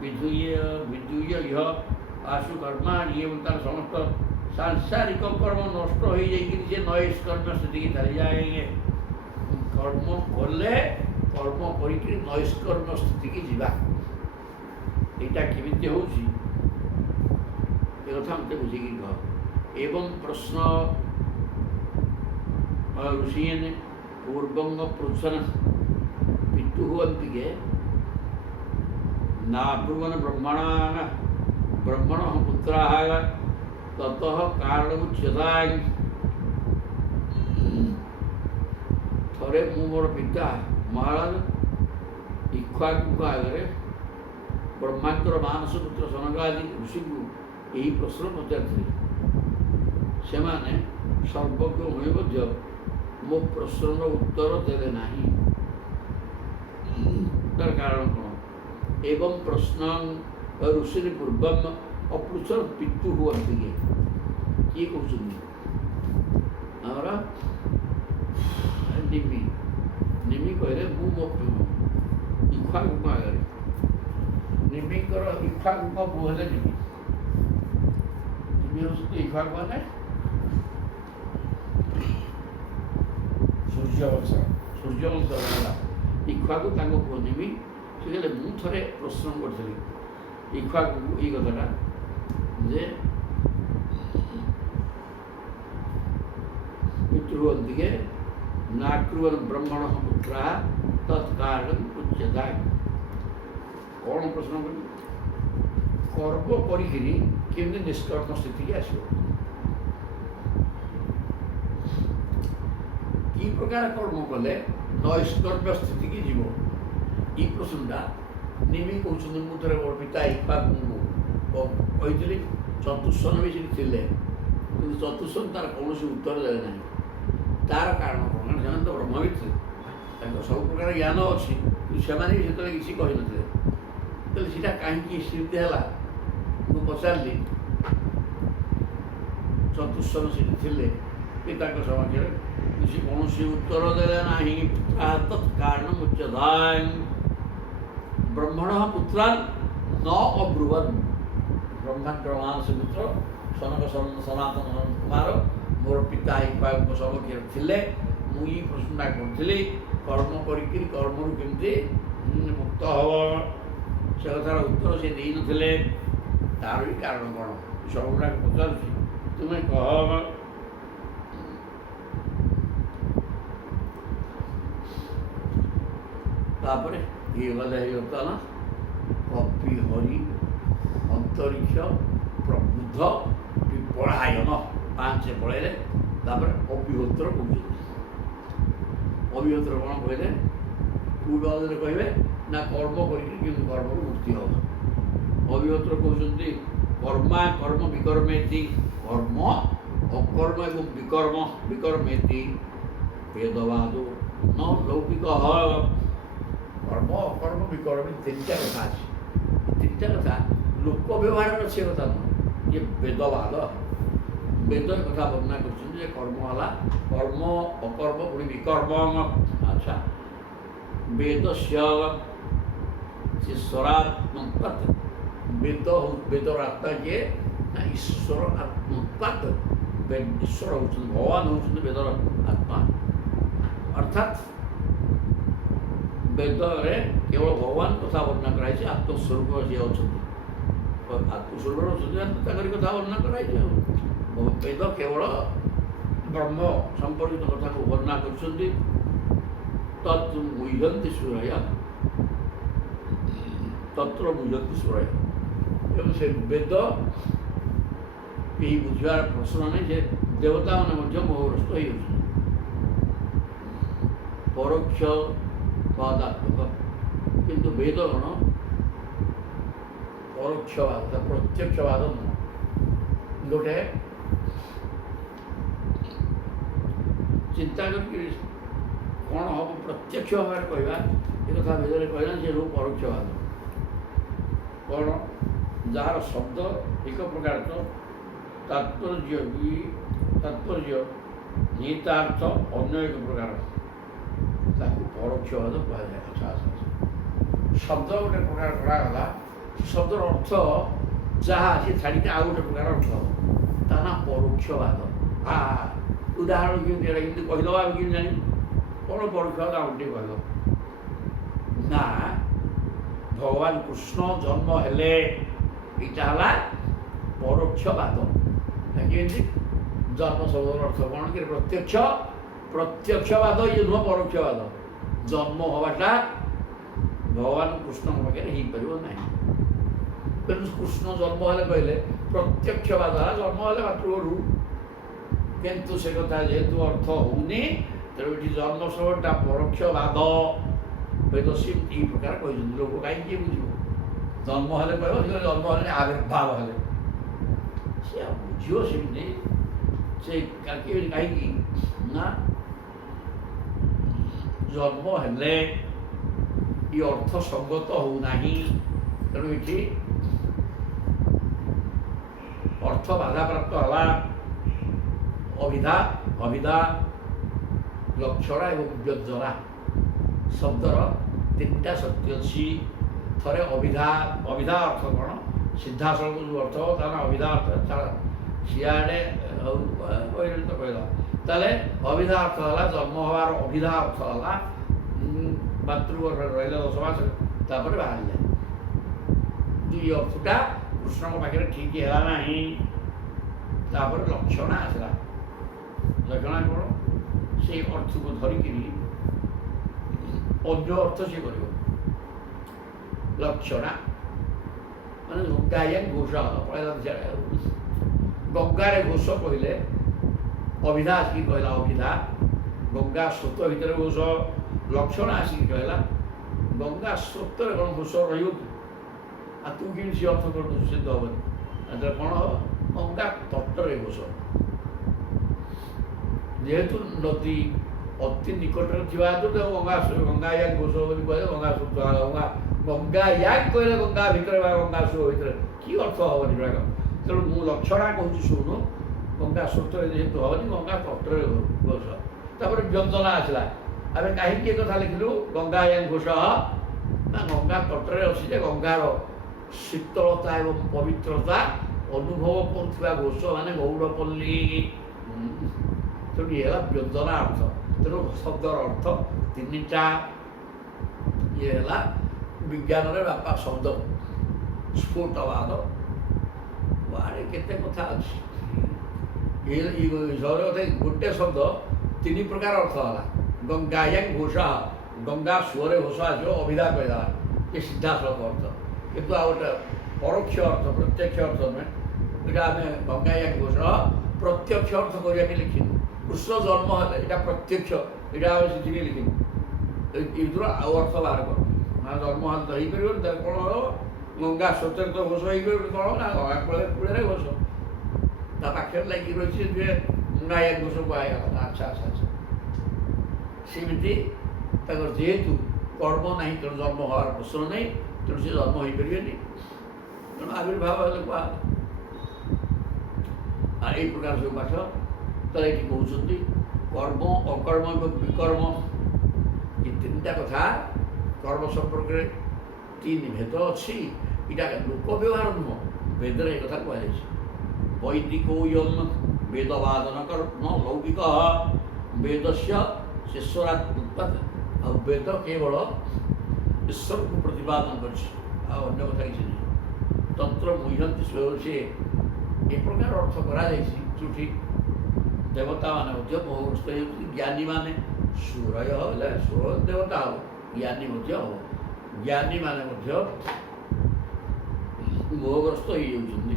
ବିଦୁୟ ଇହ ଆଶୁ କର୍ମା ଇଏ ତାର ସମସ୍ତ ସାଂସାରିକ କର୍ମ ନଷ୍ଟ ହୋଇଯାଇକି ଯେ ନୈଷ୍କର୍ମ୍ୟ ସ୍ଥିତିକି ଚାଲିଯାଏ। କର୍ମ କଲେ କର୍ମ କରିକି ନୈଷ୍କର୍ମ୍ୟ ସ୍ଥିତିକି ଯିବା ଏଇଟା କେମିତି ହେଉଛି ଏ କଥା ମୋତେ ବୁଝେଇକି କହ। ଏବଂ ପ୍ରଶ୍ନ ऋषियन पूर्वंग पृच्छन पितु हुवन्तिके नाब्रुवन ब्रह्मणान ब्रह्मणः पुत्राः ततः कारणमुच्यताय। थरे मु मोर पिता महाराज इक्ष्वाकुଙ୍କ आगे ब्रह्मांडर मानस पुत्र सनकादि ऋषि को यही प्रश्न पचारि सेमाने सर्वज्ञ हुए मध्य मो प्रश्नर उत्तर देले नहीं। तार कारण कौन एवं प्रश्न ऋषि पूर्वम अपृच्छन पितु हुअन्ति किए कहते हमारा निमि निमि कहले मु मो इक्ष्वाकुଙ୍କ आगे निमिकर इक्ष्वाकुଙ୍କ मुहले निमि निमि हूँ इक्ष्वाकु माने सूर्यवंश इक्ष्वाकु पुओ निमि से कहले मु थे प्रश्न करी इक्ष्वाकु ये कथाटा जे पितृवंतिके नाकुवन ब्रह्मण पुत्रा तत्कारण उच्यता। कौन प्रश्न कर कर्म करी केमती निष्कर्म स्थिति की आसो कि प्रकार कर्म कले नैष्कर्म्य स्थिति की जीव ये प्रश्नटा निमि कहते मुझे मोर पिता इक्ष्वाकु कही चतुष्सन भी थे कि चतुष्सन तार कौन उत्तर दे ना तार कारण कौन से तो ब्रह्मविद थे सब प्रकार ज्ञान अच्छी से किसी कही ना सीटा कहीं स्मृति है मुझे पचारि चतुष्सन से पिता समक्ष किसी कौन उत्तर दे ना तत्कारण उच्यताय। ब्रह्मण पुत्रा न अब्रुवन ब्रह्मांड मानस पुत्र सनक सनातन कुमार मोर पिता इक्ष्वाकु समक्ष थे मुई प्रश्नटा करी कर्म करी कर्म केमती मुक्त हम से कथार उत्तर से दे नथिले तार भी कारण कौन सब गुड़ा पचार तुम्हें कह तापर ये गले ना कपि हरि अंतरिक्ष प्रबुद्ध विपलायन पांच पलैले अभिहोत्र कहते अभिहोत्र कौन कहले पूर्वादे कहे ना कर्म करके कर्म मुक्ति हम अभिहोत्र कहते कर्मा कर्म विकर्मेति कर्म अकर्म एवं विकर्म विकर्मेति भेदवाद न लौकिक कर्म अकर्म विकर्म तीनटा कथा अच्छे तीनटा कथा लोक व्यवहार से कथा नुह ये वेदवाद वेद कथा वर्णना कर कर्म है कर्म अकर्म पुणी विकर्म अच्छा वेद से ईश्वरात्मक वेद वेदर आत्मा किए ना ईश्वर आत्मोत्पात ईश्वर होती भगवान होती वेदर आत्मा अर्थात वेद केवल भगवान कथा वर्णना कराई आत्मस्वरूप जी अच्छा आत्मस्वरूप कथा वर्णना कराई वेद केवल ब्रह्म संपर्कित कथा को वर्णना कर तत्मुह्यंति सूरय तत्र मुह्यंति सूरय एवं से वेद यही बुझार प्रश्न नहीं जे देवता मैंने मोहग्रस्त हो परोक्ष वादात्मक किंतु वेद कौन परोक्षवाद प्रत्यक्षवाद नुह गोटे चिंता कर कौन हम प्रत्यक्ष भाव कहवा ये कथा वेद कहना जे परोक्षवाद कौन जार शब्द एक प्रकार तो तात्पर्य भी तात्पर्य निहितार्थ अन्य एक प्रकार परोक्षवाद कहुए अच्छा शब्द गोटे प्रकार कराला शब्दर अर्थ जहाँ सी छाड़ी आउ गोटे प्रकार अर्थ ता ना परोक्षवाद उदाहरण केमती कहद आम कि जानी कौन परोक्षवाद आम टे कह ना भगवान कृष्ण जन्म हेले यहाँ परोक्षवाद केमती जन्म शब्द अर्थ कौन कि प्रत्यक्ष प्रत्यक्षवाद ये नुह परोक्षवाद जन्म हवाटा भगवान कृष्ण पाखे हो पार ना कृष्ण जन्म हेले कहले प्रत्यक्षवाद जन्म हेले मातृघरू किंतु से कथा जेहेतु अर्थ होनी तेणु ये जन्म शब्दटा परोक्षवाद वेद सिमती प्रकार कही लोक कहीं बुझ जन्म हेले कह जन्म हेले आविर्भाव हेले सी बुझ सेमती से कहीं ना जन्म हेले ये अर्थ संगत होना तेणु ये अर्थ बाधा प्राप्त है अभिधा अभिधा लक्षणा एवं व्यंजना शब्दर तीनटा सत्य अच्छी थे अभिधा अभिधा अर्थ कौन सीधा सड़क जो अर्थ तार अभिधा अर्थ सियाड़े तो कहला ताले अभिधा अर्थ है जन्म हबार अभिधा अर्थ है मातृगर्भ रहा 10 मास तापर बाहर जाए ये अर्थटा कृष्ण पाखे ठीक है ना तापर लक्षण आसला लक्षण कौन से अर्थ को धरिक अन्य अर्थ से कर लक्षणा मैंने गंगाया घोष पहला गंगार घोष कहले अभिधा आसिक कहला अभिधा गंगा स्रोत भितर घोष लक्षण आसिक कहला गंगा स्रोत कौन घोष रही तू कि अर्थ कर सिद्ध हेनी कौन हम गंगा तटरे घोष जेहेतु नदी अति निकट थी गंगा गंगाया घोष कहे गंगा स्रोत गंगा गंगाया कहले गंगा भितर गंगा स्रोत भितर कि अर्थ हेनी तेणु मु लक्षणा कहूँ शुणु गंगा स्रोत जेहेतु हेनी गंगा तटरे घोष तापर व्यंजना आसला आम कहीं कथा लिखिलु गंगाया घोष ना गंगा तटरे अच्छी गंगार शीतलता एवं पवित्रता अनुभव करुवा घोष माने गौड़पल्ली ତେଣୁ ଇଏ ହେଲା ବ୍ୟଞ୍ଜନାର୍ଥ। ତେଣୁ ଶବ୍ଦର ଅର୍ଥ ତିନିଟା। ଇଏ ହେଲା ବିଜ୍ଞାନରେ ବାପା ଶବ୍ଦ ସ୍ଫୁଟବାଦ, ଆରେ କେତେ କଥା ଅଛି। ଗୋଟେ ଶବ୍ଦ ତିନି ପ୍ରକାର ଅର୍ଥ ହେଲା। ଗଙ୍ଗାୟାଂ ଘୋଷ, ଗଙ୍ଗା ସୁଅରେ ଘୋଷ ଆସିବ, ଅଭିଧା କହିଦେଲା, ଏ ସିଧାସଳଖ ଅର୍ଥ। କିନ୍ତୁ ଆଉ ଗୋଟେ ପରୋକ୍ଷ ଅର୍ଥ, ପ୍ରତ୍ୟକ୍ଷ ଅର୍ଥ ନୁହେଁ। ଏଇଟା ଆମେ ଗଙ୍ଗାୟାଂ ଘୋଷ ପ୍ରତ୍ୟକ୍ଷ ଅର୍ଥ କରିବାକୁ ଲେଖିନୁ। କୃଷ୍ଣ ଜନ୍ମ ହେଲେ ଏଇଟା ପ୍ରତ୍ୟକ୍ଷ, ଏଇଟା ଆମେ ସେଠିକି ଲେଖିନୁ। ଏଇଥିରୁ ଆଉ ଅର୍ଥ ବାହାର କର ନା, ଜନ୍ମ ହେଲେ ତ ହେଇପାରିବନି, ତାହେଲେ କ'ଣ ହେବ? ଗଙ୍ଗା ସ୍ୱତନ୍ତ୍ର ଘୋଷ ହେଇପାରିବ କ'ଣ ନା, ଗଙ୍ଗା କୂଳରେ ଘୋଷ ତା ପାଖରେ ଲାଗି ରହିଛି ଯେ ଗଙ୍ଗାୟା ଘୋଷ କୁହାଗଲା। ଆଚ୍ଛା ଆଚ୍ଛା ଆଚ୍ଛା। ସେମିତି ତାଙ୍କର ଯେହେତୁ କର୍ମ ନାହିଁ, ତେଣୁ ଜନ୍ମ ହେବାର ପ୍ରଶ୍ନ ନାହିଁ, ତେଣୁ ସେ ଜନ୍ମ ହେଇପାରିବେନି, ତେଣୁ ଆବିର୍ଭାବ ହେଲେ କୁହା। আর এই প্রকার ସବୁ ପାଠ ତାହେଲେ ଏଠି କହୁଛନ୍ତି କର୍ମ, ଅକର୍ମ ଏବଂ ବିକର୍ମ, ଏ ତିନିଟା କଥା। କର୍ମ ସମ୍ପର୍କରେ ତିନି ଭେଦ ଅଛି। ଏଇଟା ଲୋକ ବ୍ୟବହାର ନୁହଁ, ବେଦରେ ଏ କଥା କୁହାଯାଇଛି। ବୈଦିକୋୟମ୍ ବେଦବାଦନ କର୍ମ ଲୌକିକ ବେଦସ୍ୟ ଶେଷରାତ୍ ଉତ୍ପାଦ। ଆଉ ବେଦ କେବଳ ଈଶ୍ୱରକୁ ପ୍ରତିପାଦନ କରିଛି, ଆଉ ଅନ୍ୟ କଥା କିଛି ନାହିଁ। ତନ୍ତ୍ର ମୁହ୍ୟନ୍ତି ସେ ଏ ପ୍ରକାର ଅର୍ଥ କରାଯାଇଛି ଯେଉଁଠି ଦେବତାମାନେ ମଧ୍ୟ ମୋହଗ୍ରସ୍ତ ହେଉଛନ୍ତି। ଜ୍ଞାନୀମାନେ ସୁରୟ ହେଲେ ସୁର ଦେବତା ହେବ, ଜ୍ଞାନୀ ମଧ୍ୟ ହେବ। ଜ୍ଞାନୀମାନେ ମଧ୍ୟ ମୋହଗ୍ରସ୍ତ ହେଇଯାଉଛନ୍ତି।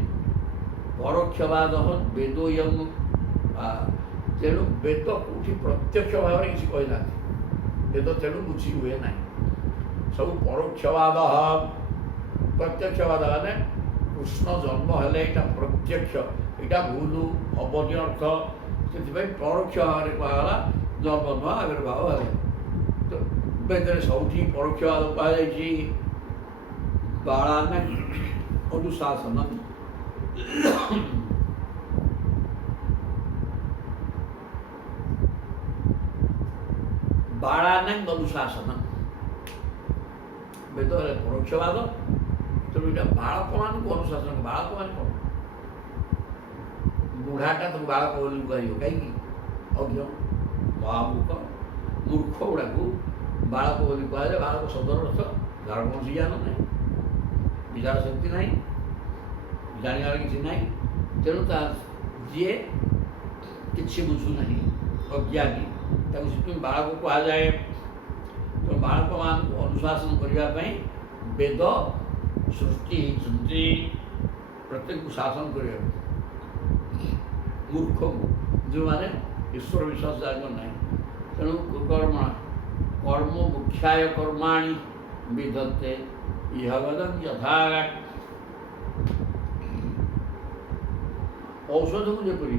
ପରୋକ୍ଷବାଦ ବେଦୋୟଂ, ତେଣୁ ବେଦ କେଉଁଠି ପ୍ରତ୍ୟକ୍ଷ ଭାବରେ କିଛି କହିନାହାନ୍ତି। ବେଦ ତେଣୁ ବୁଝି ହୁଏ ନାହିଁ, ସବୁ ପରୋକ୍ଷବାଦ। ପ୍ରତ୍ୟକ୍ଷବାଦ ମାନେ କୃଷ୍ଣ ଜନ୍ମ ହେଲେ ଏଇଟା ପ୍ରତ୍ୟକ୍ଷ, ଏଇଟା ଭୁଲ ହବନି ଅର୍ଥ। ସେଥିପାଇଁ ପରୋକ୍ଷ ଭାବରେ କୁହାଗଲା ଜନ୍ମ ନୁହଁ, ଆବିର୍ଭାବ ହେଲେ। ତ ବେଦରେ ସବୁଠି ପରୋକ୍ଷବାଦ କୁହାଯାଇଛି। ବାଳାନାଂ ଅନୁଶାସନଂ, ବାଳାନାଂ ଅନୁଶାସନଂ, ବେଦ ହେଲେ ପରୋକ୍ଷବାଦ। ତେଣୁ ଏଇଟା ବାଳକମାନଙ୍କୁ ଅନୁଶାସନ। ବାଳକମାନେ କ'ଣ? ବୁଢ଼ାଟା ତାକୁ ବାଳକ ବୋଲି କୁହାଯିବ କାହିଁକି? ଅଜ୍ଞ ମହାମୂର୍ଖ, ମୂର୍ଖ ଗୁଡ଼ାକୁ ବାଳକ ବୋଲି କୁହାଯାଏ। ବାଳକ ଶବ୍ଦର ଅର୍ଥ ଯାହାର କୌଣସି ଜ୍ଞାନ ନାହିଁ, ବିଚାର ଶକ୍ତି ନାହିଁ, ଜାଣିବାର କିଛି ନାହିଁ। ତେଣୁ ତା ଯିଏ କିଛି ବୁଝୁନାହିଁ, ଅଜ୍ଞାନୀ, ତାକୁ ସେଥିପାଇଁ ବାଳକ କୁହାଯାଏ। ତେଣୁ ବାଳକମାନଙ୍କୁ ଅନୁଶାସନ କରିବା ପାଇଁ ବେଦ ସୃଷ୍ଟି ହେଇଛନ୍ତି, ପ୍ରତ୍ୟେକକୁ ଶାସନ କରିବାକୁ। ମୂର୍ଖକୁ, ଯେଉଁମାନେ ଈଶ୍ୱର ବିଶ୍ୱାସ ଜାଣିବ ନାହିଁ। ତେଣୁ କର୍ମ କର୍ମ ମୁଖ୍ୟାୟ କର୍ମାଣୀ ବିଧତ୍ତେ ଇହବଦଂ ଯଥା। ଔଷଧକୁ ଯେପରି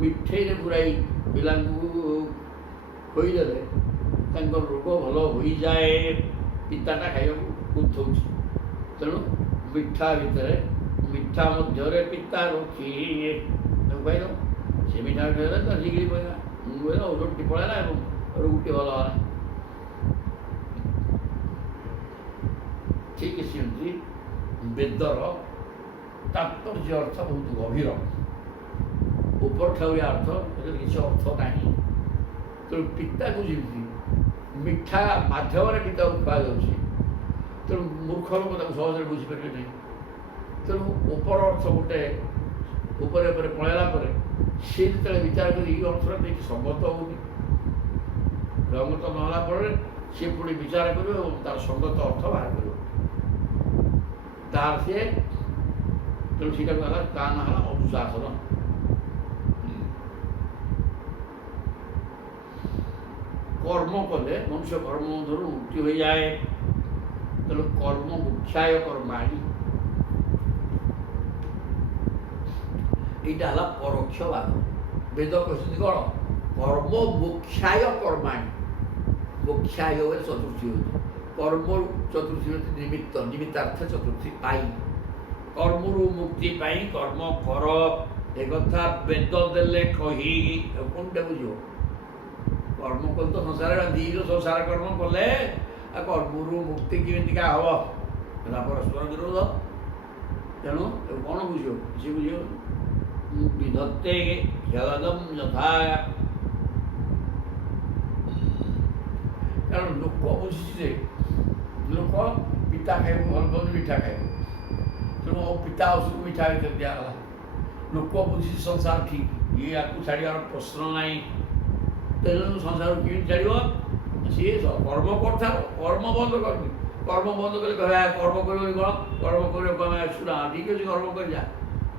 ମିଠେଇରେ ପୁରାଇ ପିଲାଙ୍କୁ ଖୋଇଦେଲେ ତାଙ୍କର ରୋଗ ଭଲ ହୋଇଯାଏ, ପିତାଟା ଖାଇବାକୁ କୁନ୍ଥଉଛି। ତେଣୁ ମିଠା ଭିତରେ, ମିଠା ମଧ୍ୟରେ ପିତା ରଖି ତାକୁ ଖାଇଦେବ। ସେ ମିଠା ମିଠା ହେଲେ ତ ଠିକ୍ ପଡ଼ିଲା, ଔଷଧଟି ପଳେଇଲା ଏବଂ ରୋଗଟି ଭଲ ହେଲା। ଠିକ୍ ସେମିତି ବେଦର ତାତ୍ପର୍ଯ୍ୟ ଅର୍ଥ ବହୁତ ଗଭୀର, ଉପରଠାଉରିଆ ଅର୍ଥ, ଏଥିରେ କିଛି ଅର୍ଥ ନାହିଁ। ତେଣୁ ପିତାକୁ ଯେମିତି ମିଠା ମାଧ୍ୟମରେ ପିତାକୁ ଖୁଆଯାଉଛି, ତେଣୁ ମୂର୍ଖ ଲୋକ ତାକୁ ସହଜରେ ବୁଝିପାରିବେ ନାହିଁ। ତେଣୁ ଉପର ଅର୍ଥ ଗୋଟେ ଉପରେ ଉପରେ ପଳେଇଲା ପରେ ସେ ଯେତେବେଳେ ବିଚାର କରି ଏଇ ଅର୍ଥଟା ନେଇକି ସଙ୍ଗତ ହେଉନି, ସଙ୍ଗତ ନହେଲା ପରେ ସେ ପୁଣି ବିଚାର କରିବ ଏବଂ ତାର ସଙ୍ଗତ ଅର୍ଥ ବାହାର କରିବ। ତାର ସିଏ ତେଣୁ ସେଇଟାକୁ ହେଲା, ତା ନାଁ ହେଲା ଅନୁଶାସନ। କର୍ମ କଲେ ମନୁଷ୍ୟ କର୍ମ ମଧ୍ୟରୁ ମୁକ୍ତି ହୋଇଯାଏ। ତେଣୁ କର୍ମ ମୁଖ୍ୟାୟ କର୍ମାଣୀ, এইটা হল পরোক্ষবাদ। বেদ କହିଛନ୍ତି କ'ଣ? কর্ম মুখ্যায় কর্মাণী। মুখ্যায় বলে চতুর্থী হচ্ছে কর্ম, চতুর্থী হচ্ছে নিমিত্ত, নিমিত্তার্থে চতুর্থী পাই। কর্মরু মুক্তি পাই কর্ম কর, একথা বেদ দেলে কহি। কোনটা বুঝিব? কর্ম কলে তো সংসারে বাঁধিକି ସଂସାର କର୍ମ କଲେ ଆଉ କର୍ମରୁ ମୁକ୍ତି କେମିତିକା ହବ? ହେଲା ପରସ୍ପର ବିରୋଧ। ତେଣୁ କ'ଣ ବୁଝିବ? କିଛି ବୁଝିବ। ବିଧତ୍ତେ ह्यवदं यथा କାରଣ ଲୋକ ବୁଝିଛି ଯେ ଲୋକ ପିତା ଖାଇବାକୁ ଭଲ ପାଉନି, ମିଠା ଖାଇବ। ତେଣୁ ପିତା ଔଷଧକୁ ମିଠା ଭିତରେ ଦିଆଗଲା। ଲୋକ ବୁଝିଛି ସଂସାର ଠିକ୍, ଇଏ ୟାକୁ ଛାଡ଼ିବାର ପ୍ରଶ୍ନ ନାହିଁ। ତେଣୁ ସଂସାରକୁ କେମିତି ଛାଡ଼ିବ? ସିଏ କର୍ମ କରିଥାଉ, କର୍ମ ବନ୍ଦ କରୁନି। କର୍ମ ବନ୍ଦ କଲେ କହିବା କର୍ମ କରିବନି କ'ଣ? କର୍ମ କରିବାକୁ ଆମେ ଶୁଣା ଠିକ୍ ଅଛି, କର୍ମ କରିଯା।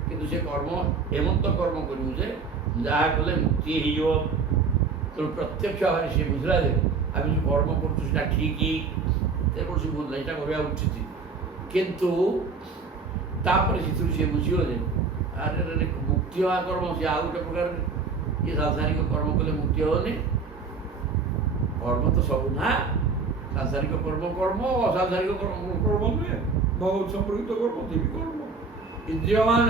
କିନ୍ତୁ ସେ କର୍ମ ଏମନ୍ତ କର୍ମ କରିବୁ ଯେ ଯାହା କଲେ ମୁକ୍ତି ହେଇଯିବ। ତେଣୁ ପ୍ରତ୍ୟକ୍ଷ ଭାବରେ ସିଏ ବୁଝିଲା ଯେ ଆମେ ଯେଉଁ କର୍ମ କରୁଛୁ ସେଇଟା ଠିକ୍, ତେଣୁ ସେ ଭୁଲ ନାହିଁ, ସେଇଟା କରିବା ଉଚିତ। କିନ୍ତୁ ତାପରେ ସେଥିରୁ ସିଏ ବୁଝିବ ଯେ ଆରେ ମୁକ୍ତି ହେବା କର୍ମ ସିଏ ଆଉ ଗୋଟେ ପ୍ରକାର। ଇଏ ସାଂସାରିକ କର୍ମ କଲେ ମୁକ୍ତି ହେବନି। କର୍ମ ତ ସବୁ ନା, ସାଂସାରିକ କର୍ମ କର୍ମ, ଅସାଂସାରିକ କର୍ମ ନୁହେଁ। ଭଗବତ ସମ୍ପର୍କିତ କର୍ମ ଦେବୀ କର୍ମ। ଇନ୍ଦ୍ରିୟମାନ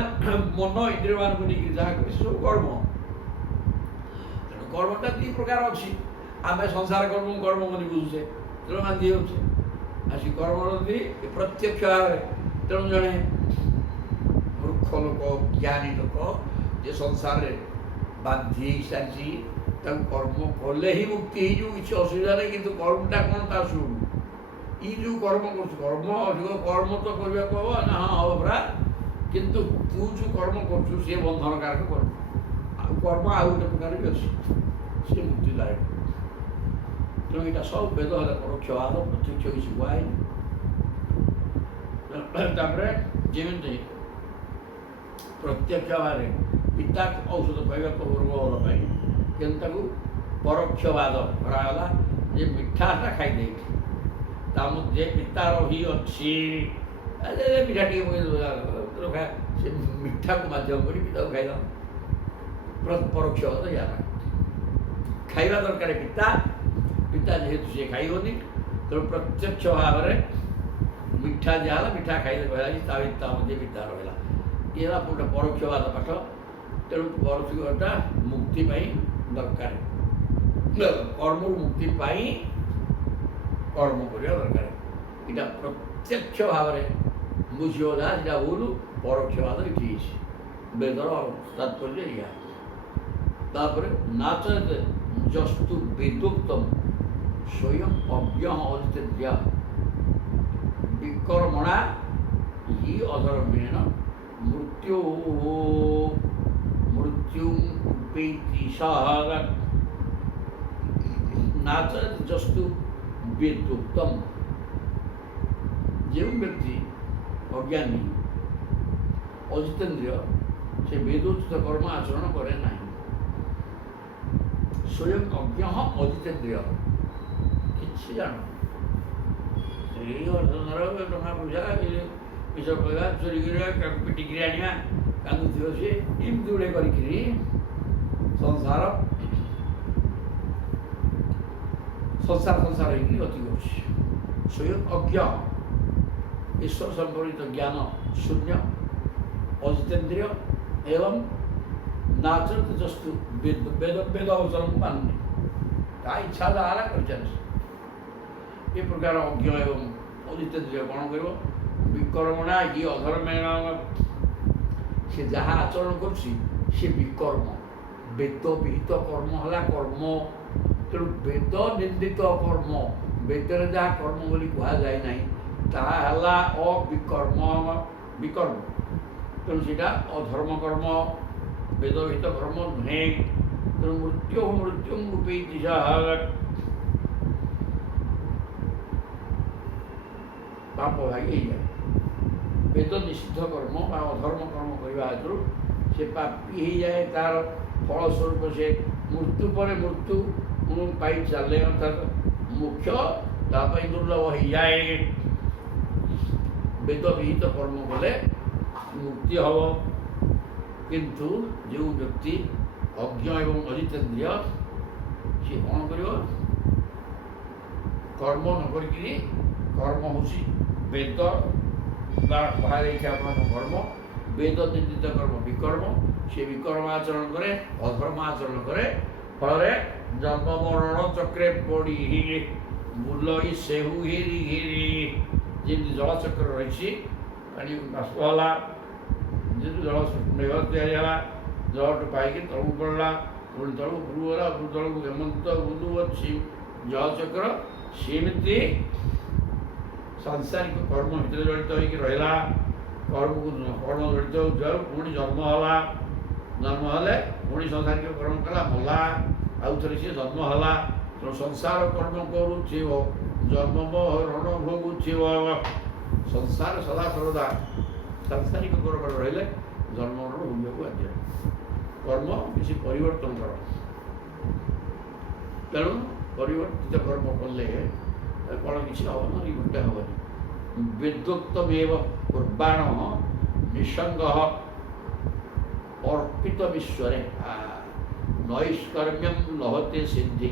ମନ ଇନ୍ଦ୍ରିୟମାନଙ୍କୁ ନେଇକି ଯାହା କରେ ସବୁ କର୍ମ। ତେଣୁ କର୍ମଟା ଦୁଇ ପ୍ରକାର ଅଛି। ଆମେ ସଂସାର କର୍ମ କର୍ମ ବୋଲି ବୁଝୁଛେ, ତେଣୁ ବାନ୍ଧି ହେଉଛେ। ଆଉ ସେ କର୍ମ ଯଦି ପ୍ରତ୍ୟକ୍ଷ ଭାବରେ, ତେଣୁ ଜଣେ ମୂର୍ଖ ଲୋକ, ଜ୍ଞାନୀ ଲୋକ ଯେ ସଂସାରରେ ବାନ୍ଧି ହେଇସାରିଛି, ତାକୁ କର୍ମ କଲେ ହିଁ ମୁକ୍ତି ହେଇଯିବ, କିଛି ଅସୁବିଧା ନାହିଁ। କିନ୍ତୁ କର୍ମଟା କ'ଣ ତା ଶୁଣୁ, ଇ ଯେଉଁ କର୍ମ କରୁଛୁ, କର୍ମ ଅଧିକ କର୍ମ ତ କରିବାକୁ ହବ ନା? ହଁ ହବ ପରା। କିନ୍ତୁ ତୁ ଯେଉଁ କର୍ମ କରୁଛୁ ସିଏ ବନ୍ଧନକାରକ କର୍ମ। ଆଉ କର୍ମ ଆଉ ଗୋଟେ ପ୍ରକାର ବି ଅଛି, ସିଏ ମୁକ୍ତିଦାୟକ। ତେଣୁ ଏଇଟା ସବୁ ବେଦ ହେଲେ ପରୋକ୍ଷବାଦ, ପ୍ରତ୍ୟକ୍ଷ କିଛି କୁହାହେଇନି। ତାପରେ ଯେମିତି ପ୍ରତ୍ୟକ୍ଷ ଭାବରେ ପିତା ଔଷଧ ପାଇବାକୁ ଭଲ ପାଇ, କିନ୍ତୁ ତାକୁ ପରୋକ୍ଷବାଦ କରାଗଲା ଯେ ମିଠାଟା ଖାଇଦେଇଛି, ତା ମଧ୍ୟ ପିତା ରହି ଅଛି। ମିଠା ଟିକେ ସେ ମିଠାକୁ ମାଧ୍ୟମ କରି ପିତାକୁ ଖାଇଦେବ। ପରୋକ୍ଷବାଦ ଇଆର ଖାଇବା ଦରକାର ପିତା, ପିତା ଯେହେତୁ ସିଏ ଖାଇବନି, ତେଣୁ ପ୍ରତ୍ୟକ୍ଷ ଭାବରେ ମିଠା ଦିଆହେଲା, ମିଠା ଖାଇଲେ କହିଲା ଯେ ତା ମଧ୍ୟ ପିତା ରହିଲା। ଇଏ ହେଲା ଗୋଟେ ପରୋକ୍ଷବାଦ ପାଠ। ତେଣୁ ପରୋକ୍ଷଟା ମୁକ୍ତି ପାଇଁ ଦରକାର, କର୍ମରୁ ମୁକ୍ତି ପାଇଁ କର୍ମ କରିବା ଦରକାର। ଏଇଟା ପ୍ରତ୍ୟକ୍ଷ ଭାବରେ ବୁଝିବ ନା, ସେଇଟା ଭୁଲ। ପରୋକ୍ଷବାଦ ଏଠି ହେଇଛି, ବେଦର ତାତ୍ପର୍ଯ୍ୟ ଏଇଆ। ତାପରେ ନାଚ ଜସ୍ତୁ ବେଦୋକ୍ତମ ସ୍ୱୟଂ ଅଜ୍ଞ ଅଜିତେନ୍ଦ୍ରିୟ ବିକର୍ମଣା ହି ଅଧର୍ମେଣ ମୃତ୍ୟୁ ଉପେତି ସହ ନାଚ ଜସ୍ତୁ ବେଦୋକ୍ତମ। ଯେଉଁ ବ୍ୟକ୍ତି ଅଜ୍ଞାନୀ ଅଜିତେନ୍ଦ୍ରିୟ, ସେ ବେଦୋଚିତ କର୍ମ ଆଚରଣ କରେ ନାହିଁ। ସ୍ୱୟଂ ଅଜ୍ଞ ଅଜିତେନ୍ଦ୍ରିୟ, କିଛି ଜାଣ ସେଇ ଅର୍ଜନର ଟଙ୍କା ପଇସା ବିଷ କହିବା, ଚୋରି କରିବା, ପିଟିକିରି ଆଣିବା, କାନ୍ଦୁଥିବ ସିଏ, ଏମିତି ଗୁଡ଼େ କରିକିରି ସଂସାର ହେଇକି ଗତି କରୁଛି। ସ୍ୱୟଂ ଅଜ୍ଞ, ଈଶ୍ୱର ସମ୍ପର୍କିତ ଜ୍ଞାନ ଶୂନ୍ୟ, ଅଜିତେନ୍ଦ୍ରିୟ ଏବଂ ନାଚରତ ଜସ୍ତୁ ବେଦ ଅବସରକୁ ମାନୁନି, ତା ଇଚ୍ଛା ଯାହା କରିଚାଲିଛି। ଏ ପ୍ରକାର ଅଜ୍ଞ ଏବଂ ଅଜିତେନ୍ଦ୍ରିୟ କ'ଣ କରିବ? ବିକର୍ମଣା ହି ଅଧର୍ମେଣ, ସେ ଯାହା ଆଚରଣ କରୁଛି ସେ ବିକର୍ମ, ବେଦ ବିହିତ କର୍ମ ହେଲା କର୍ମ। ତେଣୁ ବେଦ ନିନ୍ଦିତ କର୍ମ, ବେଦରେ ଯାହା କର୍ମ ବୋଲି କୁହାଯାଏ ନାହିଁ, ତାହା ହେଲା ଅବିକର୍ମ, ବିକର୍ମ। ତେଣୁ ସେଇଟା ଅଧର୍ମ କର୍ମ, ବେଦବିହିତ କର୍ମ ନୁହେଁ। ତେଣୁ ମୃତ୍ୟୁ ଉପେତି ପାପ ଭାଗି ହେଇଯାଏ। ବେଦ ନିଷିଦ୍ଧ କର୍ମ ବା ଅଧର୍ମ କର୍ମ କରିବା ହେତୁ ସେ ପାପୀ ହେଇଯାଏ। ତାର ଫଳସ୍ୱରୂପ ସେ ମୃତ୍ୟୁ ପରେ ମୃତ୍ୟୁ ପାଇ ଚାଲେ, ଅର୍ଥାତ୍ ମୁଖ୍ୟ ତା ପାଇଁ ଦୁର୍ଲଭ ହେଇଯାଏ। ବେଦ ବିହିତ କର୍ମ କଲେ ମୁକ୍ତି ହେବ। କିନ୍ତୁ ଯେଉଁ ବ୍ୟକ୍ତି ଅଜ୍ଞ ଏବଂ ଅଜିତେନ୍ଦ୍ରିୟ, ସିଏ କ'ଣ କରିବ? କର୍ମ ନ କରିକିରି, କର୍ମ ହେଉଛି ବେଦ ବା କୁହାଯାଇଛି ଆପଣଙ୍କ କର୍ମ, ବେଦ ନିନ୍ଦିତ କର୍ମ ବିକର୍ମ, ସେ ବିକର୍ମ ଆଚରଣ କରେ, ଅଧର୍ମ ଆଚରଣ କରେ। ଫଳରେ ଜନ୍ମ ମରଣ ଚକ୍ରେ ପଡ଼ି ବୁଲଇ ସେହୁ ଘେରି ଘେରି, ଯେମିତି ଜଳଚକ୍ର ରହିଛି, ପାଣି ବାଷ୍ପ ହେଲା, ଯେହେତୁ ଜଳ ମେଘ ତିଆରି ହେଲା, ଜଳଠୁ ପାଇକି ତଳକୁ ପଡ଼ିଲା, ପୁଣି ତଳକୁ ଉପରକୁ ଗଲା, ଉପରୁ ତଳକୁ ହେମନ୍ତ ବୁଲୁ ଅଛି ଜଳଚକ୍ର। ସେମିତି ସାଂସାରିକ କର୍ମ ଭିତରେ ଜଡ଼ିତ ହୋଇକି ରହିଲା, କର୍ମ ଜଡ଼ିତ ହେଉଥିବାରୁ ପୁଣି ଜନ୍ମ ହେଲା, ଜନ୍ମ ହେଲେ ପୁଣି ସଂସାରିକ କର୍ମ କଲା, ମଲା, ଆଉ ଥରେ ସିଏ ଜନ୍ମ ହେଲା। ତେଣୁ ସଂସାର କର୍ମ କରୁଥିବ, ଜନ୍ମ ମରଣ ଭୋଗୁଥିବ। ସଂସାର ସଦା ସର୍ବଦା ସାଂସାରିକ କର୍ମରେ ରହିଲେ ଜନ୍ମ ମରଣ ଭୋଗିବାକୁ ବାଧ୍ୟ। କର୍ମ କିଛି ପରିବର୍ତ୍ତନ କର, ତେଣୁ ପରିବର୍ତ୍ତିତ କର୍ମ କଲେ କ'ଣ କିଛି ହେବ ନା, ଗୋଟେ ହେବନି। ବେଦୋକ୍ତମେବ କୁର୍ବାଣ ନିଃସଙ୍ଗ ଅର୍ପିତ ବିଶ୍ୱରେ ନୈଷ୍କର୍ମ୍ୟଂ ଲହତେ ସିଦ୍ଧି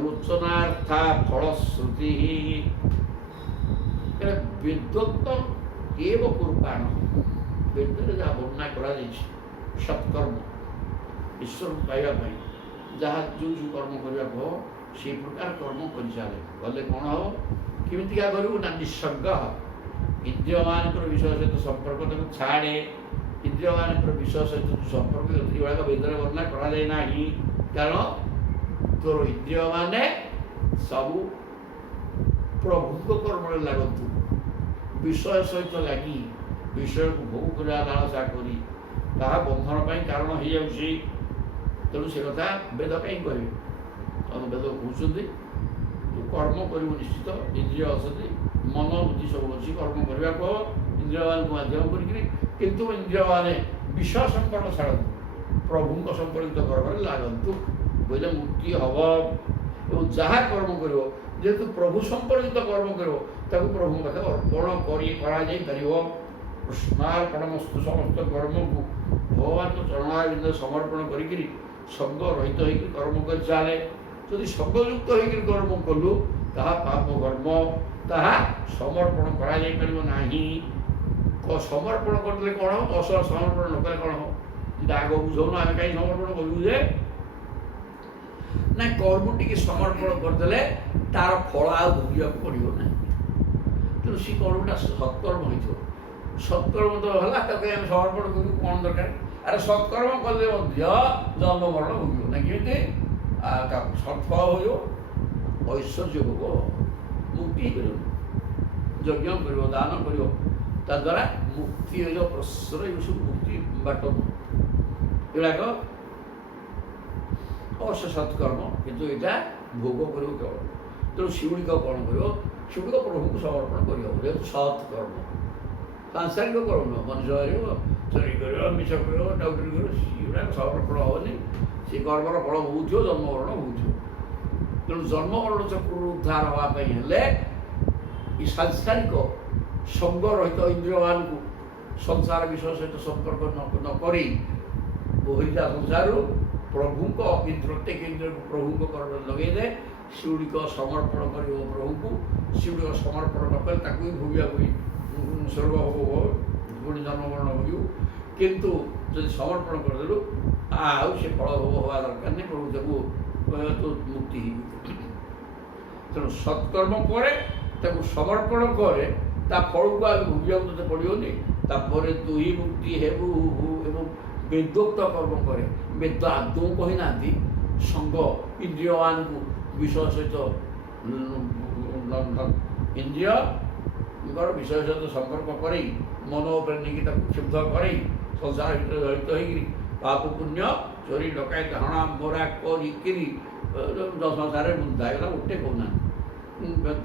ରୋଚନାର୍ଥା ଫଳଶ୍ରୁତି। ବେଦୋକ୍ତ ଏବ କୁର୍ବାଣ, ବେଦରେ ଯାହା ବର୍ଣ୍ଣନା କରାଯାଇଛି ସତ୍କର୍ମ, ଈଶ୍ୱରକୁ ପାଇବା ପାଇଁ ଯାହା ଯେଉଁ ଯେଉଁ କର୍ମ କରିବାକୁ ହେବ ସେଇ ପ୍ରକାର କର୍ମ କରିଚାଲେ। ଗଲେ କ'ଣ ହେବ, କେମିତିକା କରିବୁ ନା ନିଃସଙ୍ଗ, ଇନ୍ଦ୍ରିୟମାନଙ୍କର ବିଷୟ ସହିତ ସମ୍ପର୍କ ତାକୁ ଛାଡ଼େ। ଇନ୍ଦ୍ରିୟମାନଙ୍କର ବିଷୟ ସହିତ ସମ୍ପର୍କ ଏଗୁଡ଼ାକ ବେଦରେ ବର୍ଣ୍ଣନା କରାଯାଏ ନାହିଁ, କାରଣ ତୋର ଇନ୍ଦ୍ରିୟମାନେ ସବୁ ପ୍ରଭୁଙ୍କ କର୍ମରେ ଲାଗନ୍ତୁ। ବିଷୟ ସହିତ ଲାଗି ବିଷୟକୁ ଭୋଗ କରିବା ଲାଳସା କରି ତାହା ବନ୍ଧନ ପାଇଁ କାରଣ ହେଇଯାଉଛି। ତେଣୁ ସେ କଥା ବେଦ କାହିଁ କହିବେ? ଆମ ବେଦ କହୁଛନ୍ତି ତୁ କର୍ମ କରିବୁ ନିଶ୍ଚିତ, ଇନ୍ଦ୍ରିୟ ଅଛନ୍ତି, ମନ ବୁଦ୍ଧି ସବୁ ଅଛି, କର୍ମ କରିବାକୁ ହେବ ଇନ୍ଦ୍ରିୟମାନଙ୍କୁ ମାଧ୍ୟମ କରିକିରି, କିନ୍ତୁ ଇନ୍ଦ୍ରିୟମାନେ ବିଷୟ ସମ୍ପର୍କ ଛାଡ଼ନ୍ତୁ, ପ୍ରଭୁଙ୍କ ସମ୍ପର୍କିତ କର୍ମରେ ଲାଗନ୍ତୁ, ବୋଇଲେ ମୁକ୍ତି ହେବ। ଏବଂ ଯାହା କର୍ମ କରିବ, ଯେହେତୁ ପ୍ରଭୁ ସମ୍ପର୍କିତ କର୍ମ କରିବ, ତାକୁ ପ୍ରଭୁଙ୍କ ପାଖରେ ଅର୍ପଣ କରାଯାଇପାରିବ। କୃଷ୍ଣାର୍ପଣମସ୍ତୁ, ସମସ୍ତ କର୍ମକୁ ଭଗବାନଙ୍କ ଚରଣାରବିନ୍ଦରେ ସମର୍ପଣ କରିକିରି ସଙ୍ଗ ରହିତ ହୋଇକି କର୍ମ କରି ଚାଲେ। ଯଦି ସଙ୍ଗଯୁକ୍ତ ହୋଇକରି କର୍ମ କଲୁ ତାହା ପାପ କର୍ମ, ତାହା ସମର୍ପଣ କରାଯାଇପାରିବ ନାହିଁ। ସମର୍ପଣ କରିଦେଲେ କ'ଣ ହେବ, ଅସଲ ସମର୍ପଣ ନ କଲେ କ'ଣ ହେବ? ଯେଟା ଆଗ ବୁଝଉନ, ଆମେ କାହିଁ ସମର୍ପଣ କରିବୁ ଯେ ନାଇଁ, କର୍ମ ଟିକେ ସମର୍ପଣ କରିଦେଲେ ତାର ଫଳ ଆଉ ଭୋଗିବାକୁ ପଡ଼ିବ ନାହିଁ। ତେଣୁ ସେ କର୍ମଟା ସତ୍କର୍ମ ହୋଇଥିବ। ସତ୍କର୍ମ ତ ହେଲା, ତାକୁ ଆମେ ସମର୍ପଣ କରିବୁ କ'ଣ ଦରକାର? ଆରେ ସତ୍କର୍ମ କଲେ ମଧ୍ୟ ଜନ୍ମ ମରଣ ଭୋଗିବ ନା, କେମିତି ସତ୍ଫଳ ହୋଇବ, ଐଶ୍ୱର୍ଯ୍ୟ ଭୋଗ, ମୁକ୍ତି ହେଇପାରିବ। ଯଜ୍ଞ କରିବ, ଦାନ କରିବ, ତାଦ୍ୱାରା ମୁକ୍ତି ହୋଇଯିବ। ପ୍ରଶ୍ରୟ ସବୁ ମୁକ୍ତି ବାଟ ଏଗୁଡ଼ାକ ଅବଶ୍ୟ ସତ୍କର୍ମ, କିନ୍ତୁ ଏଇଟା ଭୋଗ କରିବ କେବଳ। ତେଣୁ ସେଗୁଡ଼ିକ କ'ଣ କରିବ? ସେଗୁଡ଼ିକ ପ୍ରଭୁଙ୍କୁ ସମର୍ପଣ କରିହେବ, ଯେହେତୁ ସତ୍କର୍ମ। ସାଂସାରିକ କର୍ମ ନୁହଁ, ମଣିଷ ମାରିବ, ଚୋରି କରିବ, ମିଛ କରିବ, ଡାଉଟରି କରିବ, ସେଗୁଡ଼ାକ ସମର୍ପଣ ହେବନି। ସେ କର୍ମର ଫଳ ଭୋଗୁଥିବ, ଜନ୍ମମରଣ ଭୋଗୁଥିବ। ତେଣୁ ଜନ୍ମମରଣ ଚକ୍ରରୁ ଉଦ୍ଧାର ହେବା ପାଇଁ ହେଲେ ଏ ସାଂସାରିକ ସଙ୍ଗ ରହିତ ଇନ୍ଦ୍ରିୟମାନଙ୍କୁ ସଂସାର ବିଷୟ ସହିତ ସମ୍ପର୍କ ନ କରି ବହିର୍ଜା ସଂସାରରୁ ପ୍ରଭୁଙ୍କ ପ୍ରତ୍ୟେକ ଇନ୍ଦ୍ରିୟକୁ ପ୍ରଭୁଙ୍କ କର୍ମରେ ଲଗେଇଲେ ସେଗୁଡ଼ିକ ସମର୍ପଣ କରିବ ପ୍ରଭୁଙ୍କୁ। ସେଗୁଡ଼ିକ ସମର୍ପଣ ନ କଲେ ତାକୁ ବି ଭୋଗିବାକୁ ସ୍ୱର୍ଗ ଭୋଗ, ପୁଣି ଜନ୍ମମରଣ ଭୋଗିବୁ। କିନ୍ତୁ ଯଦି ସମର୍ପଣ କରିଦେଲୁ ଆଉ ସେ ଫଳ ଭୋଗ ହେବା ଦରକାର ନାହିଁ, ପ୍ରଭୁ ତାକୁ ମୁକ୍ତି ହେଇଯିବ। ତେଣୁ ସତ୍କର୍ମ ପରେ ତାକୁ ସମର୍ପଣ କରେ, ତା ଫଳକୁ ଆଉ ଭୋଗିବାକୁ ତୋତେ ପଡ଼ିବନି। ତାପରେ ତୁ ହିଁ ମୁକ୍ତି ହେବୁ। ଏବଂ ବେଦୋକ୍ତ କର୍ମ କରେ, ବେଦ ଆଦୌ କହିନାହାନ୍ତି ସଙ୍ଗ ଇନ୍ଦ୍ରିୟମାନଙ୍କୁ ବିଷୟ ସହିତ ଇନ୍ଦ୍ରିୟଙ୍କର ବିଷୟ ସହିତ ସମ୍ପର୍କ କରେଇ ମନ ଉପରେ ନେଇକି ତାକୁ କ୍ଷୁବ୍ଧ କରେଇ ସଂସାର ଭିତରେ ଜଡ଼ିତ ହେଇକିରି ପାପ ପୁଣ୍ୟ ଚୋରି ଡକାୟତ ହଣା ମରା କରିକିରି ସଂସାରରେ ବୁନ୍ଧା ହେଇଗଲା, ଗୋଟେ କହୁନାହାନ୍ତି।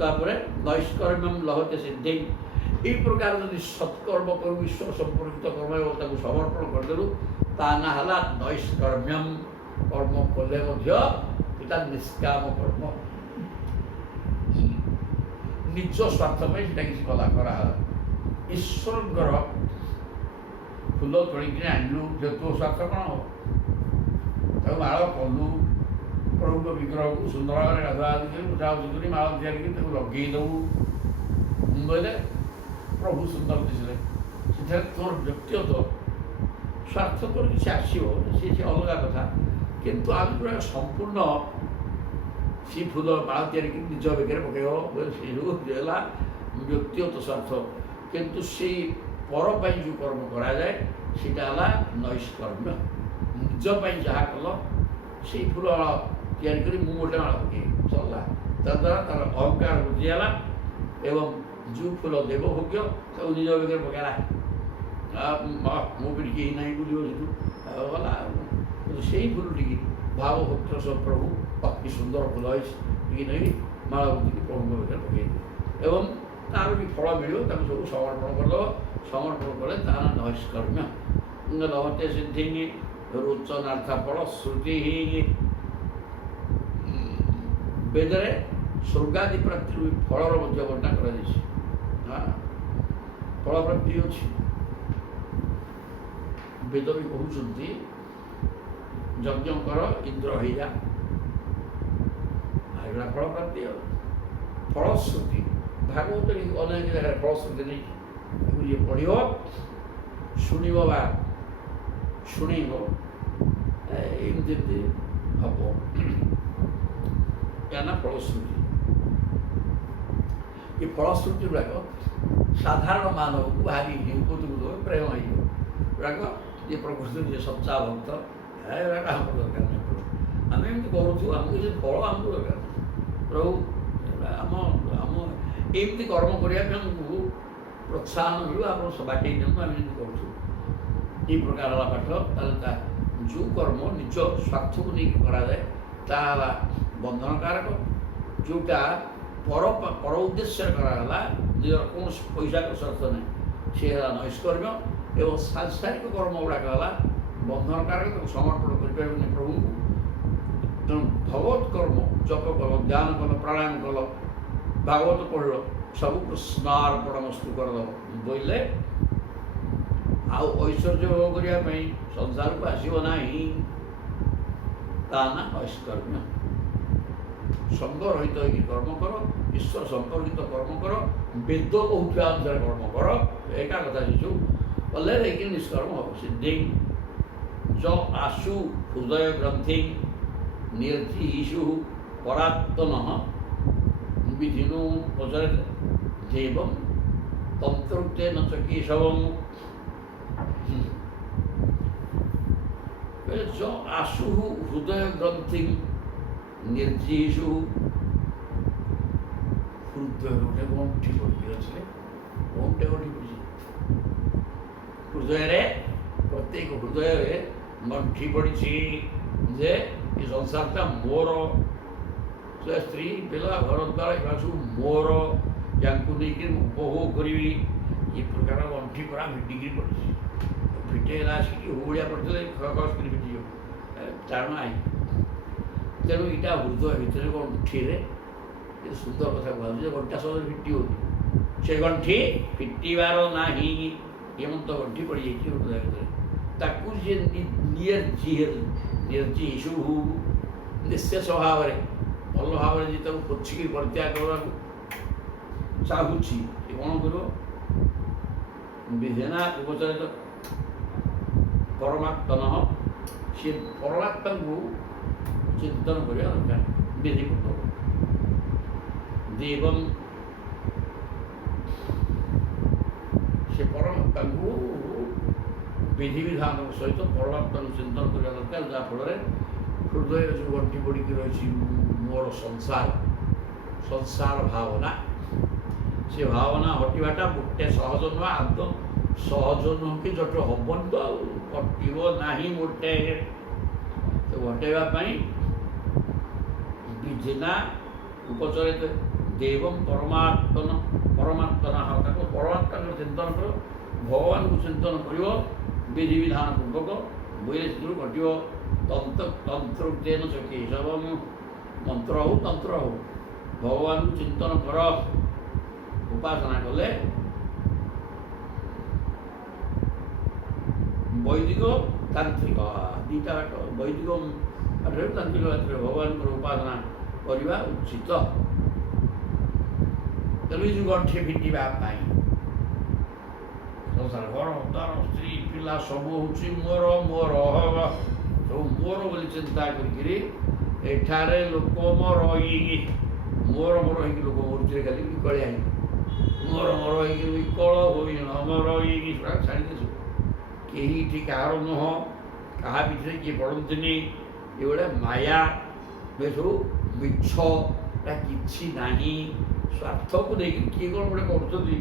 ତାପରେ ନୈଷ୍କର୍ମ୍ୟଂ ଲହତେ ସିଦ୍ଧି। এই প্রকার যদি সৎকর্ম করু, ঈশ্বর সম্পর্কিত কর্ম এবং তাকে সমর্পণ করেদেলু, তা না হলা নৈষ্কর্ম্যম। কর্ম করলে মধ্য এটা নিষ্কাম কর্ম, নিজ স্বার্থ পাই সেটা কিছু কলা করা হল। ঈশ্বরଙ୍କର ফুল ତୋଳିକିରି ଆଣିଲୁ, ଯେହେତୁ ସ୍ୱାର୍ଥ କ'ଣ ହେବ? ତାକୁ ମାଳ କଲୁ, ପ୍ରଭୁଙ୍କ ବିଗ୍ରହକୁ ସୁନ୍ଦର ଭାବରେ ଗାଧୁଆ କରି ପୂଜାପୂଜି କରି ମାଳ ତିଆରି କରି ତାକୁ ଲଗେଇ ଦେବୁ। ବୋଇଲେ ପ୍ରଭୁ ସୁନ୍ଦର ଦିଶିଲେ, ସେଥିରେ ତୋର ବ୍ୟକ୍ତିଗତ ସ୍ୱାର୍ଥ ତୋର କିଛି ଆସିବ, ସେ ଅଲଗା କଥା। କିନ୍ତୁ ଆମେ ପୁରା ସମ୍ପୂର୍ଣ୍ଣ ସେ ଫୁଲ ମାଳ ତିଆରି କରି ନିଜ ବେଗରେ ପକାଇବ, ସେସବୁ ହେଲା ବ୍ୟକ୍ତିଗତ ସ୍ୱାର୍ଥ। କିନ୍ତୁ ସେଇ ପର ପାଇଁ ଯେଉଁ କର୍ମ କରାଯାଏ ସେଇଟା ହେଲା ନୈଷ୍କର୍ମ୍ୟ। ନିଜ ପାଇଁ ଯାହା କଲ, ସେଇ ଫୁଲ ତିଆରି କରି ମୁଁ ଗୋଟେ ମାଳ ପକେଇବି ସରିଲା। ତାଦ୍ୱାରା ତାର ଅହଙ୍କାର ବୃଦ୍ଧି ହେଲା ଏବଂ ଯେଉଁ ଫୁଲ ଦେବ ଭୋଗ୍ୟ ତାକୁ ନିଜ ବେଗରେ ପକାଇଲା। ମୁଁ ବି ଟିକେ ନାହିଁ ବୁଲିବ ସେଠୁ ଗଲା। କିନ୍ତୁ ସେଇ ଫୁଲଟିକି ଭାବ ଭକ୍ତ ସହ ପ୍ରଭୁ ଅତି ସୁନ୍ଦର ଫୁଲ ହେଇଛି ଟିକେ ନେଇ ମାଳ ବୁଝିକି ପ୍ରଭୁଙ୍କ ବେଗରେ ପକାଇଦେବେ ଏବଂ ତାର ବି ଫଳ ମିଳିବ। ତାକୁ ସବୁ ସମର୍ପଣ କରିଦେବ। ସମର୍ପଣ କଲେ ତା ନା ନୈଷ୍କର୍ମ୍ୟ। ଲଭତେ ସିଦ୍ଧି ରୋଚନାର୍ଥ ଫଳ ଶ୍ରୁତି। ବେଦରେ ସ୍ୱର୍ଗାଦି ପ୍ରାପ୍ତିରୁ ବି ଫଳର ମଧ୍ୟ ବର୍ଣ୍ଣନା କରାଯାଇଛି। ଫଳ ପ୍ରାପ୍ତି ଅଛି। ବେଦ ବି କହୁଛନ୍ତି ଯଜ୍ଞ କର ଇନ୍ଦ୍ର ହେଇଯା। ଏଗୁଡ଼ା ଫଳ ପ୍ରାପ୍ତି ଆଉ ଫଳଶ୍ରୁତି। ଭାଗବତ ଅନେକ ଜାଗାରେ ଫଳଶ୍ରୁତି ନେଇକି ଯିଏ ପଢ଼ିବ ଶୁଣିବ ବା ଶୁଣେଇବ ଏମିତି ଏମିତି ହବ। ଏହା ନା ଫଳଶ୍ରୁତି। ଏ ଫଳଶ୍ରୁତି ଗୁଡ଼ାକ ସାଧାରଣ ମାନବକୁ ଭାରି ଉପଯୁକ୍ତ ପ୍ରେମ ହେଇଯିବ। ଗୁଡ଼ାକ ଯିଏ ପ୍ରକୃତିରେ ଯିଏ ସଚ୍ଚା ଭକ୍ତ ଏଗୁଡ଼ାକ ଆମର ଦରକାର ନାହିଁ। ଆମେ ଏମିତି କରୁଛୁ ଆମକୁ ସେ ଫଳ ଆମକୁ ଦରକାର ନାହିଁ। ପ୍ରଭୁ ଆମ ଏମିତି କର୍ମ କରିବା ପାଇଁ ଆମକୁ ପ୍ରୋତ୍ସାହନ ମିଳିବ। ଆପଣ ବାଟେଇ ଦିଅନ୍ତୁ ଆମେ ଯେମିତି କରୁଛୁ। এই ପ୍ରକାର ହେଲା ପାଠ। ତାହେଲେ ତା ଯେଉଁ କର୍ମ ନିଜ ସ୍ୱାର୍ଥକୁ ନେଇକି କରାଯାଏ ତାହା ହେଲା ବନ୍ଧନକାରକ। ଯେଉଁଟା ପର ଉଦ୍ଦେଶ୍ୟରେ କରାଗଲା ନିଜର କୌଣସି ପଇସାର ସ୍ୱାର୍ଥ ନାହିଁ ସେ ହେଲା ନୈଷ୍କର୍ମ୍ୟ। ଏବଂ ସାଂସାରିକ କର୍ମ ଗୁଡ଼ାକ ହେଲା ବନ୍ଧନକାରକ। ତାକୁ ସମର୍ପଣ କରିପାରିବନି ପ୍ରଭୁଙ୍କୁ। ତେଣୁ ଭଗବତ କର୍ମ ଜପ କଲ ଧ୍ୟାନ କଲ ପ୍ରାଣାୟାମ କଲ ଭାଗବତ ପଢ଼ିଲ ସବୁକୁ ସ୍ମାର୍ପଣମସ୍ତୁ କରିଦେବ ବୋଇଲେ ଆଉ ଐଶ୍ୱର୍ଯ୍ୟ ଭୋଗ କରିବା ପାଇଁ ସଂସାରକୁ ଆସିବ ନାହିଁ। ତା ନା ନୈଷ୍କର୍ମ୍ୟ। ସଙ୍ଗ ରହିତ ହେଇକି କର୍ମ କର। ଈଶ୍ୱର ସମ୍ପର୍କିତ କର୍ମ କର। ବେଦ କହୁଥିବା ଅନୁସାରେ କର୍ମ କର। ଏକା କଥା ଶିଶୁ କଲେ ଯାଇକି ନିଷ୍କର୍ମ ହେବ। ସିଦ୍ଧି ଯ ଆଶୁ ହୃଦୟ ଗ୍ରନ୍ଥି ନିର୍ଜୀଷୁ ପରାତ୍ମନଃ ବିଧିନୁ ପଚରେ ଦେବଂ ତନ୍ତ୍ରୋକ୍ତେନ च केशवं। ज आशु हृदय ग्रंथि निर्जीषु हृदय गोटे गंठी पड़ी अच्छे गंठे गंठी पड़ी हृदय प्रत्येक हृदय गंठी पड़ी जे ये संसारटा मोर स्त्री पिला घर द्वार एवं सब मोर या उपभोग करी ये प्रकार गंठी पड़ा भिटिकी पड़ी फिटेला आसिक हुआ पड़े खस कर फिटिज टाण आई। तेणु यहाँ हृदय भितर गंठी सुंदर कथा कहूँ घंटा सब फिटो से गंठी फिटार ना हेमंत गंठी पड़ जाए हृदय भितर ताकू सी निर्जीषु निशेष भाव भल भाव जी पोछिकी परित्याग करवा चाहूँगी कौन कर विधेना उपचरित परमात्मन सी परमात्मा को चिंतन करने दरकार विधिपूर्वक देवं से परमात्मा को विधि विधान सहित परमात्मा को चिंतन करने दरकार जहाँफल हृदय जो गंठी पड़ी रही मोर संसार भावना से भावना हटाटा गोटे सहज नुह आद सहज नुह कि जट हबन तो कटो ना गोटे घटेवाई विधिना उपचरित देवं परमात्मन परमात्मा चिंतन कर भगवान को चिंतन कर विधि विधान पूर्वक बोले से घटो तंत्रोक्तेन च केशवं मंत्र हो तंत्र हो भगवान को चिंतन कर उपासना कले वैदिक तांत्रिक दीटा बाट वैदिक बाटर तांत्रिक बाटर भगवान उपासना करने उचित। तेणु जो गंठी फिटापी संसार घर द्वार स्त्री पिला सब हूँ मोर मोर सब मोर बोली चिंता करें लोक मोर मोर मोर लोक मरुचे खाली विकलिया मोर मोर विकल होन मोर छाड़ी दे कहीं कहार नुह क्या पीछे किए पड़ते ये गोटे माया ଏସବୁ ମିଛଟା କିଛି ନାହିଁ। ସ୍ୱାର୍ଥକୁ ନେଇକି କିଏ କ'ଣ ଗୋଟେ କରୁଛନ୍ତି,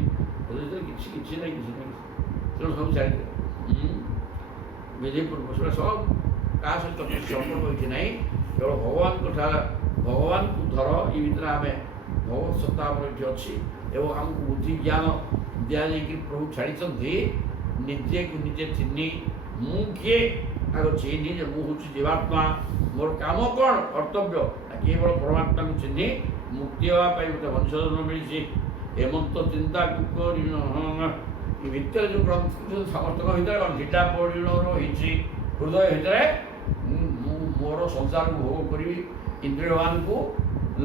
କିଛି ନାହିଁ କିଛି ନାହିଁ। ତେଣୁ ସବୁ ଛାଡ଼ିଦିଅ। ବିଧି ପୂର୍ବ ସେଟା ସବୁ କାହା ସହିତ କିଛି ସମ୍ପର୍କ କିଛି ନାହିଁ। କେବଳ ଭଗବାନଙ୍କ ଭଗବାନଙ୍କୁ ଧର। ଏ ଭିତରେ ଆମେ ଭଗବତ ସତ୍ତା ଆମର ଏଠି ଅଛି ଏବଂ ଆମକୁ ବୁଦ୍ଧି ଜ୍ଞାନ ଦିଆଯାଇକି ପ୍ରଭୁ ଛାଡ଼ିଛନ୍ତି। ନିଜକୁ ନିଜେ ଚିହ୍ନି ମୁଁ କିଏ ଆଗ ଚିହ୍ନି ଯେ ମୁଁ ହେଉଛି ଜୀବାତ୍ମା, ମୋର କାମ କ'ଣ କର୍ତ୍ତବ୍ୟ, କେବଳ ପରମାତ୍ମାକୁ ଚିହ୍ନି ମୁକ୍ତି ହେବା ପାଇଁ ମୋତେ ମଣିଷ ଜନ୍ମ ମିଳିଛି। ଏମନ୍ତ ଚିନ୍ତାକୁ କରି ଏ ଭିତରେ ଯେଉଁ ଗ୍ରନ୍ଥି ସମସ୍ତଙ୍କ ଭିତରେ ଗଣ୍ଠିଟା ପରିଣ ରହିଛି ହୃଦୟ ଭିତରେ। ମୁଁ ମୋର ସଂସାରକୁ ଭୋଗ କରିବି, ଇନ୍ଦ୍ରିୟମାନଙ୍କୁ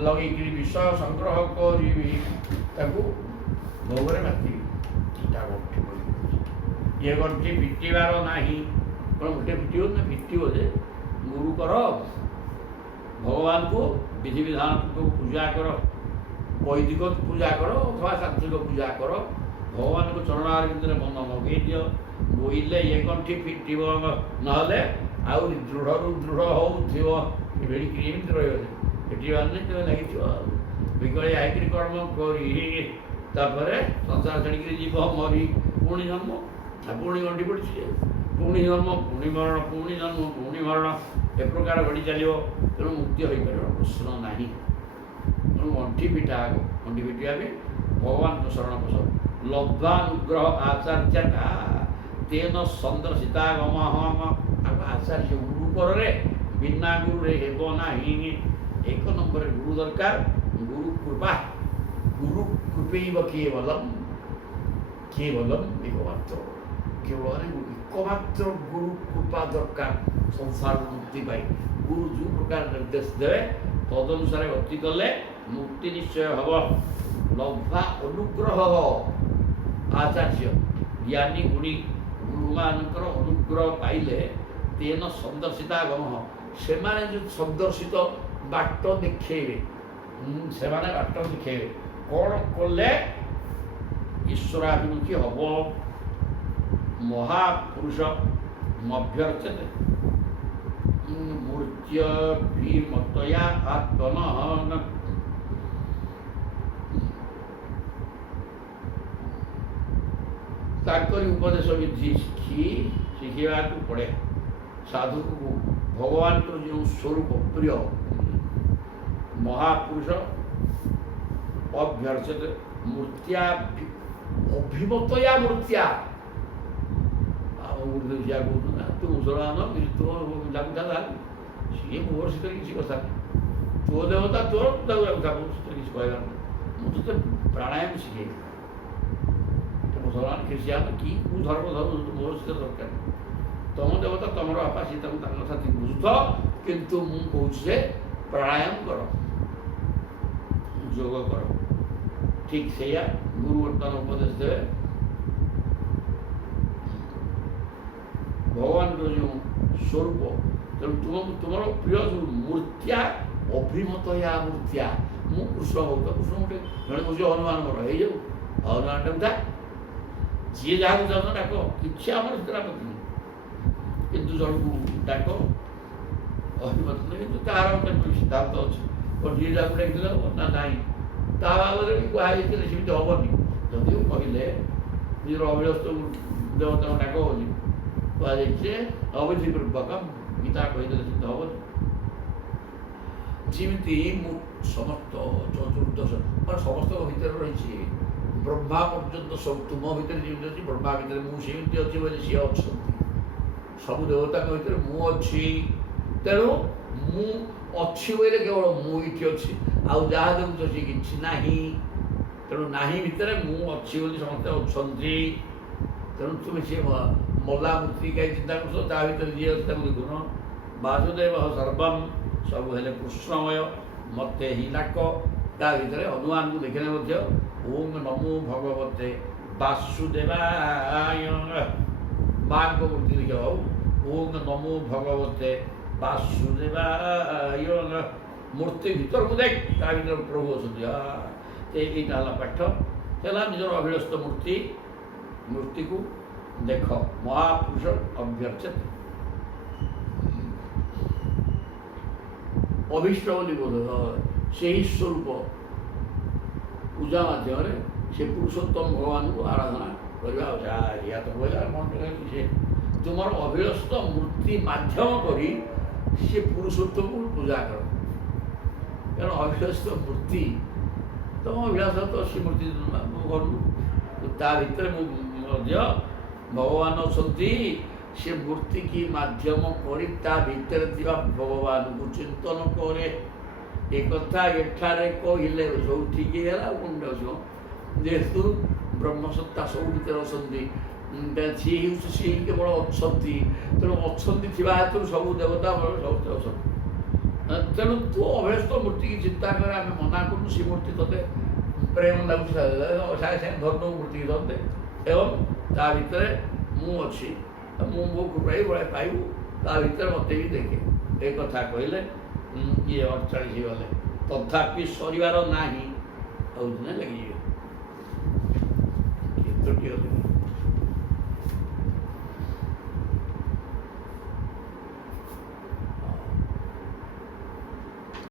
ଲଗେଇକିରି ବିଷୟ ସଂଗ୍ରହ କରିବି, ତାକୁ ଭୋଗରେ ମାତିବି। ଏଇଟା ଗଣ୍ଠି ଏ ଗଣ୍ଠି ଫିଟିବାର ନାହିଁ। କ'ଣ ଗୋଟେ ଫିଟିବ ନା ଫିଟିବ ଯେ ଗୁରୁ କର, ଭଗବାନଙ୍କୁ ବିଧିବିଧାନକୁ ପୂଜା କର, ବୈଦିକ ପୂଜା କର ଅଥବା ସାତ୍ଵିକ ପୂଜା କର। ଭଗବାନଙ୍କ ଚରଣାର ଭିତରେ ମନ ଲଗେଇ ଦିଅ। ବୋଇଲେ ଏ ଗଣ୍ଠି ଫିଟିବ, ନହେଲେ ଆହୁରି ଦୃଢ଼ରୁ ଦୃଢ଼ ହେଉଥିବ। ଭିଡ଼ିକିରି ଏମିତି ରହିବ ଯେ ଫିଟିବାର ନାହିଁ, ତେବେ ଲାଗିଥିବ ବିକଳିଆ ହେଇକିରି କର୍ମ କରି ତାପରେ ସଂସାର ଛାଡ଼ିକିରି ଯିବ ମରି, ପୁଣି ଜନ୍ମ, ପୁଣି ଗଣ୍ଠି ପଡ଼ିଛି, ପୁଣି ଜନ୍ମ, ପୁଣି ମରଣ, ପୁଣି ଜନ୍ମ, ପୁଣି ମରଣ, ଏ ପ୍ରକାର ଗଡ଼ି ଚାଲିବ। ତେଣୁ ମୁକ୍ତି ହୋଇପାରିବ ପ୍ରଶ୍ନ ନାହିଁ। ତେଣୁ ଗଣ୍ଠି ପିଠା ଆଗ, ଗଣ୍ଠି ପିଟିବା ବି ଭଗବାନଙ୍କ ଶରଣ ପଶ। ଲବ୍ଧାନୁଗ୍ରହ ଆଚାର୍ଯ୍ୟତା ତେନ ସନ୍ଦର୍ଶିତା ଗମହମ। ଆଗ ଆଚାର୍ଯ୍ୟ ଗୁରୁ କରରେ, ବିନା ଗୁରୁରେ ହେବ ନାହିଁ। ଏକ ନମ୍ବରରେ ଗୁରୁ ଦରକାର, ଗୁରୁ କୃପା। ଗୁରୁ କୃପେଇବ କେବଲମ୍, କେବଲମ୍ ଏକମାତ୍ର, କେବଳ ଏକମାତ୍ର ଗୁରୁ କୃପା ଦରକାର ସଂସାର ମୁକ୍ତି ପାଇଁ। ଗୁରୁ ଯେଉଁ ପ୍ରକାର ନିର୍ଦ୍ଦେଶ ଦେବେ ତଦନୁସାରେ ଗତି କଲେ ମୁକ୍ତି ନିଶ୍ଚୟ ହେବ। ଲବ୍ଧା ଅନୁଗ୍ରହ ଆଚାର୍ଯ୍ୟ, ଜ୍ଞାନୀ ଗୁଣୀ ଗୁରୁମାନଙ୍କର ଅନୁଗ୍ରହ ପାଇଲେ ତେନ ସନ୍ଦର୍ଶିତା ଗମଃ, ସେମାନେ ଯେଉଁ ସନ୍ଦର୍ଶିତ ବାଟ ଦେଖେଇବେ, ସେମାନେ ବାଟ ଦେଖେଇବେ। କ'ଣ କଲେ ଈଶ୍ୱରାଭିମୁଖୀ ହେବ। ମହାପୁରୁଷ ମଭ୍ୟର୍ଚ୍ଚତେ ମୂର୍ତ୍ୟଭିମତୟା ଆତ୍ମନଃ। ତାଙ୍କରି ଉପଦେଶ ବିଧି ଶିଖିବାକୁ ପଡ଼େ। ସାଧୁକୁ ଭଗବାନଙ୍କର ଯେଉଁ ସ୍ୱରୂପ ପ୍ରିୟ, ମହାପୁରୁଷ ଅଭ୍ୟର୍ଚ୍ଚତେ ମୂର୍ତ୍ତ୍ୟା ଅଭିମତୟା ମୂର୍ତ୍ତ୍ୟା। ଆଉ ଯିଆ କହୁଛୁ ନା ତୁ ମୁସଲମାନ ତୁ ଲାଗୁଥା, ସିଏ ମୋର ସେଥିରେ କିଛି କଥା ନାହିଁ। ତୋ ଦେବତା ତୋର, ତାକୁ ଲାଗୁଥା, ମୋର ସେଥିରେ କିଛି କହିବାର ନାହିଁ। ମୁଁ ତୋତେ ପ୍ରାଣାୟାମ ଶିଖେଇବି। ମୁସଲମାନ ଖ୍ରୀଷ୍ଟିଆନ କି କେଉଁ ଧର୍ମ ମୋର ସେଥିରେ ଦରକାର ନାହିଁ। ତମ ଦେବତା ତମର ବାପା, ସିଏ ତାଙ୍କୁ ତାଙ୍କ କଥା ବୁଝୁଥ, କିନ୍ତୁ ମୁଁ କହୁଛି ଯେ ପ୍ରାଣାୟାମ କର, ଯୋଗ କର। ଠିକ୍ ସେଇଆ ଗୁରୁ ବର୍ତ୍ତମାନ ଉପଦେଶ ଦେବେ। ଭଗବାନଙ୍କର ଯେଉଁ ସ୍ୱରୂପ, ତେଣୁ ତୁମର ପ୍ରିୟ ଯେଉଁ ମୂର୍ତ୍ତ୍ୟା ଅଭିମତୟା ମୂର୍ତ୍ତ୍ୟା। ମୁଁ କୃଷ୍ଣ ଭକ୍ତ, କୃଷ୍ଣ ଗୋଟେ ଜଣେ କହୁଛି ହନୁମାନ ମୋର, ହେଇଯାଉ ହନୁମାନଟା କଥା। ଯିଏ ଯାହାକୁ ଜନ୍ମ ଡାକ, କିଛି ଆମର ସେଥିରେ ଆପତ୍ତି ନାହିଁ, କିନ୍ତୁ ଜଣକୁ ଡାକ ଅଭିମତ ନାହିଁ। କିନ୍ତୁ ତାହାର ଗୋଟେ ସିଦ୍ଧାନ୍ତ ଅଛି, ଯିଏ ଯାହାକୁ ଡାକିଥିଲେ ହେବ ନା ନାହିଁ, ତା ବାବଦରେ ବି କୁହାଯାଇଥିଲେ ସେମିତି ହେବନି। ଯଦିও କହିଲେ ନିଜର ଅଭିଳସ୍ତ ଦେବତାଙ୍କ ଡାକ ହେବନି, କୁହାଯାଇଛି ଅବିଧି ପୂର୍ବକ ଗୀତା କହିଦେଲେ ସେମିତି ହେବନି। ଯେମିତି ମୁଁ ସମସ୍ତ ଚତୁର୍ଦ୍ଦଶ ସମସ୍ତଙ୍କ ଭିତରେ ରହିଛି, ବ୍ରହ୍ମା ପର୍ଯ୍ୟନ୍ତ ସବୁ ତୁମ ଭିତରେ ଯେମିତି ଅଛି, ବ୍ରହ୍ମା ଭିତରେ ମୁଁ ସେମିତି ଅଛି ବୋଲି ସିଏ ଅଛନ୍ତି। ସବୁ ଦେବତାଙ୍କ ଭିତରେ ମୁଁ ଅଛି। ତେଣୁ ମୁଁ ଅଛି ବୋଇଲେ କେବଳ ମୁଁ ଏଇଠି ଅଛି, ଆଉ ଯାହା ଦେଖୁଛ ସେ କିଛି ନାହିଁ। ତେଣୁ ନାହିଁ ଭିତରେ ମୁଁ ଅଛି ବୋଲି ସମସ୍ତେ ଅଛନ୍ତି। ତେଣୁ ତୁମେ ସିଏ ମଲା ମୂର୍ତ୍ତି କାହିଁ ଚିନ୍ତା କରୁଛ, ତା ଭିତରେ ଯିଏ ଅଛି ତାକୁ ଦେଖୁନ। ବାସୁଦେବ ସର୍ବମ୍, ସବୁ ହେଲେ କୃଷ୍ଣମୟ, ମୋତେ ହିଁ ଡାକ। ତା ଭିତରେ ହନୁମାନଙ୍କୁ ଦେଖିଲେ ମଧ୍ୟ ଓಂ ନମୋ ଭଗବତେ ବାସୁଦେବାୟ, ମାଙ୍କ ମୂର୍ତ୍ତି ଦେଖିବ, ଓଂ ନମୋ ଭଗବତେ ବାସୁଦେବାୟ। ମୂର୍ତ୍ତି ଭିତରକୁ ଦେଖ, ତା ଭିତରେ ପ୍ରଭୁ ଅଛନ୍ତି। ଏଇଟା ହେଲା ପାଠ। ହେଲା ନିଜର ଅଭିଳସ୍ତ ମୂର୍ତ୍ତିକୁ ଦେଖ। ମହାପୁରୁଷ ଅଭ୍ୟର୍ଚ୍ଚତେ। ଅଭୀଷ୍ଟ ବୋଲି ବୋଧ ସେହି ସ୍ୱରୂପ ପୂଜା ମାଧ୍ୟମରେ ସେ ପୁରୁଷୋତ୍ତମ ଭଗବାନଙ୍କୁ ଆରାଧନା କରିବା ଏହା ତ କହିଲା ମନେ ସେ ତୁମର ଅଭିଳଷ୍ଟ ମୂର୍ତ୍ତି ମାଧ୍ୟମ କରି ସେ ପୁରୁଷୋତ୍ତମକୁ ପୂଜା କର। କାରଣ ଅଭିଳଷ୍ଟ ମୂର୍ତ୍ତି ତମ ଅଭିଳାଷ ତ ସେ ମୂର୍ତ୍ତି କରୁ ତା ଭିତରେ ମୁଁ ମଧ୍ୟ ଭଗବାନ ଅଛନ୍ତି। ସେ ମୂର୍ତ୍ତି କି ମାଧ୍ୟମ କରି ତା ଭିତରେ ଥିବା ଭଗବାନଙ୍କୁ ଚିନ୍ତନ କରେ। ଏ କଥା ଏଠାରେ କହିଲେ ସବୁ ଠିକ୍ ହେଲା। ଯେହେତୁ ବ୍ରହ୍ମସତ୍ତା ସବୁ ଭିତରେ ଅଛନ୍ତି, ସିଏ ହେଉଛି ସିଏ କେବଳ ଅଛନ୍ତି। ତେଣୁ ଅଛନ୍ତି ଥିବା ହେତୁ ସବୁ ଦେବତା ସବୁ ଅଛନ୍ତି। ତେଣୁ ତୁ ଅଭ୍ୟସ୍ତ ମୂର୍ତ୍ତିକି ଚିନ୍ତା କରେ। ଆମେ ମନା କରୁନୁ ସେ ମୂର୍ତ୍ତି ତୋତେ ପ୍ରେମ ଲାଗୁଛି ସାଙ୍ଗେ ସାଙ୍ଗେ ଧର୍ମ ମୂର୍ତ୍ତିକି ଧରଦେ ଏବଂ ତା ଭିତରେ ମୁଁ ଅଛି। ମୁଁ ମୋ କୃପାଇ ବଳେ ପାଇବୁ ତା ଭିତରେ ମୋତେ ବି ଦେଖେ। ଏ କଥା କହିଲେ ଇଏ 48 ଗଲେ ତଥାପି ସରିବାର ନାହିଁ ଆଉ ଦିନେ ଲାଗିଯିବେ।